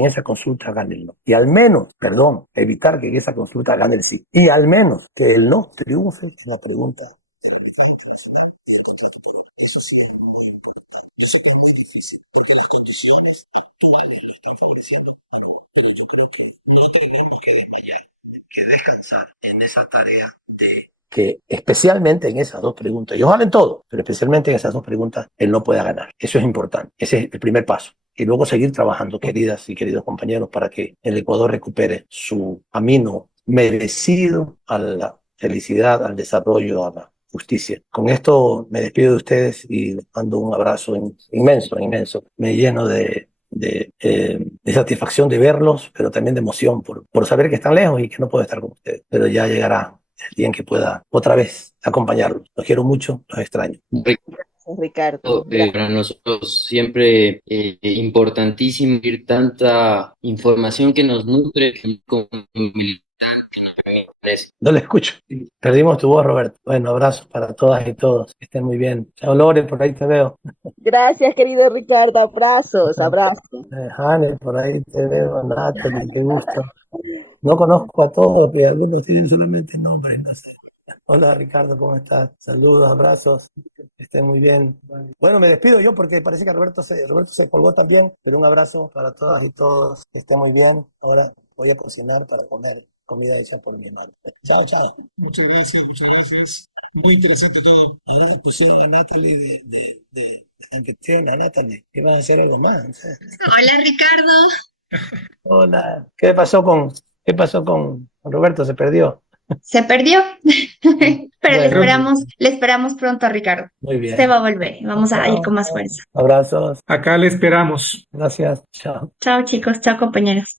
esa consulta gane el no. Y al menos, evitar que en esa consulta gane el sí. Y al menos que el no triunfe en la pregunta de la Universidad Internacional y de contrato. Eso sí es muy importante. Yo sé que es muy difícil porque las condiciones actuales lo están favoreciendo a no, pero yo creo que no tenemos que desmayar, que descansar en esa tarea de que especialmente en esas dos preguntas, y ojalá en todo, pero especialmente en esas dos preguntas, él no pueda ganar. Eso es importante. Ese es el primer paso. Y luego seguir trabajando, queridas y queridos compañeros, para que el Ecuador recupere su camino merecido a la felicidad, al desarrollo, a la justicia. Con esto me despido de ustedes y les mando un abrazo inmenso, inmenso. Me lleno de satisfacción de verlos, pero también de emoción por saber que están lejos y que no puedo estar con ustedes. Pero ya llegará el día en que pueda otra vez acompañarlos. Los quiero mucho, los extraño. Ricardo. Para nosotros siempre importantísimo ir tanta información que nos nutre como militar. No le escucho. Perdimos tu voz, Roberto. Bueno, abrazos para todas y todos. Que estén muy bien. Chao, Lore, por ahí te veo. Gracias, querido Ricardo. Abrazos, abrazos. Jane, por ahí te veo. Natalie, qué gusto. No conozco a todos, pero algunos tienen solamente nombres, no sé. Hola, Ricardo, ¿cómo estás? Saludos, abrazos. Que estén muy bien. Bueno, me despido yo porque parece que Roberto se colgó también. Pero un abrazo para todas y todos. Que estén muy bien. Ahora voy a cocinar para comer comida hecha por mi madre. Chao, chao. Muchas gracias. Muy interesante todo. Ahora pusieron a Natalie de anfitriona, Natalie. ¿Qué van a hacer algo más? Hola Ricardo. Hola. ¿Qué pasó con Roberto? ¿Se perdió? Se perdió, pero Bueno, le esperamos pronto a Ricardo. muy bien. Se va a volver. Vamos a ir con más fuerza. Abrazos. Acá le esperamos. Gracias. Chao. Chao chicos, chao compañeros.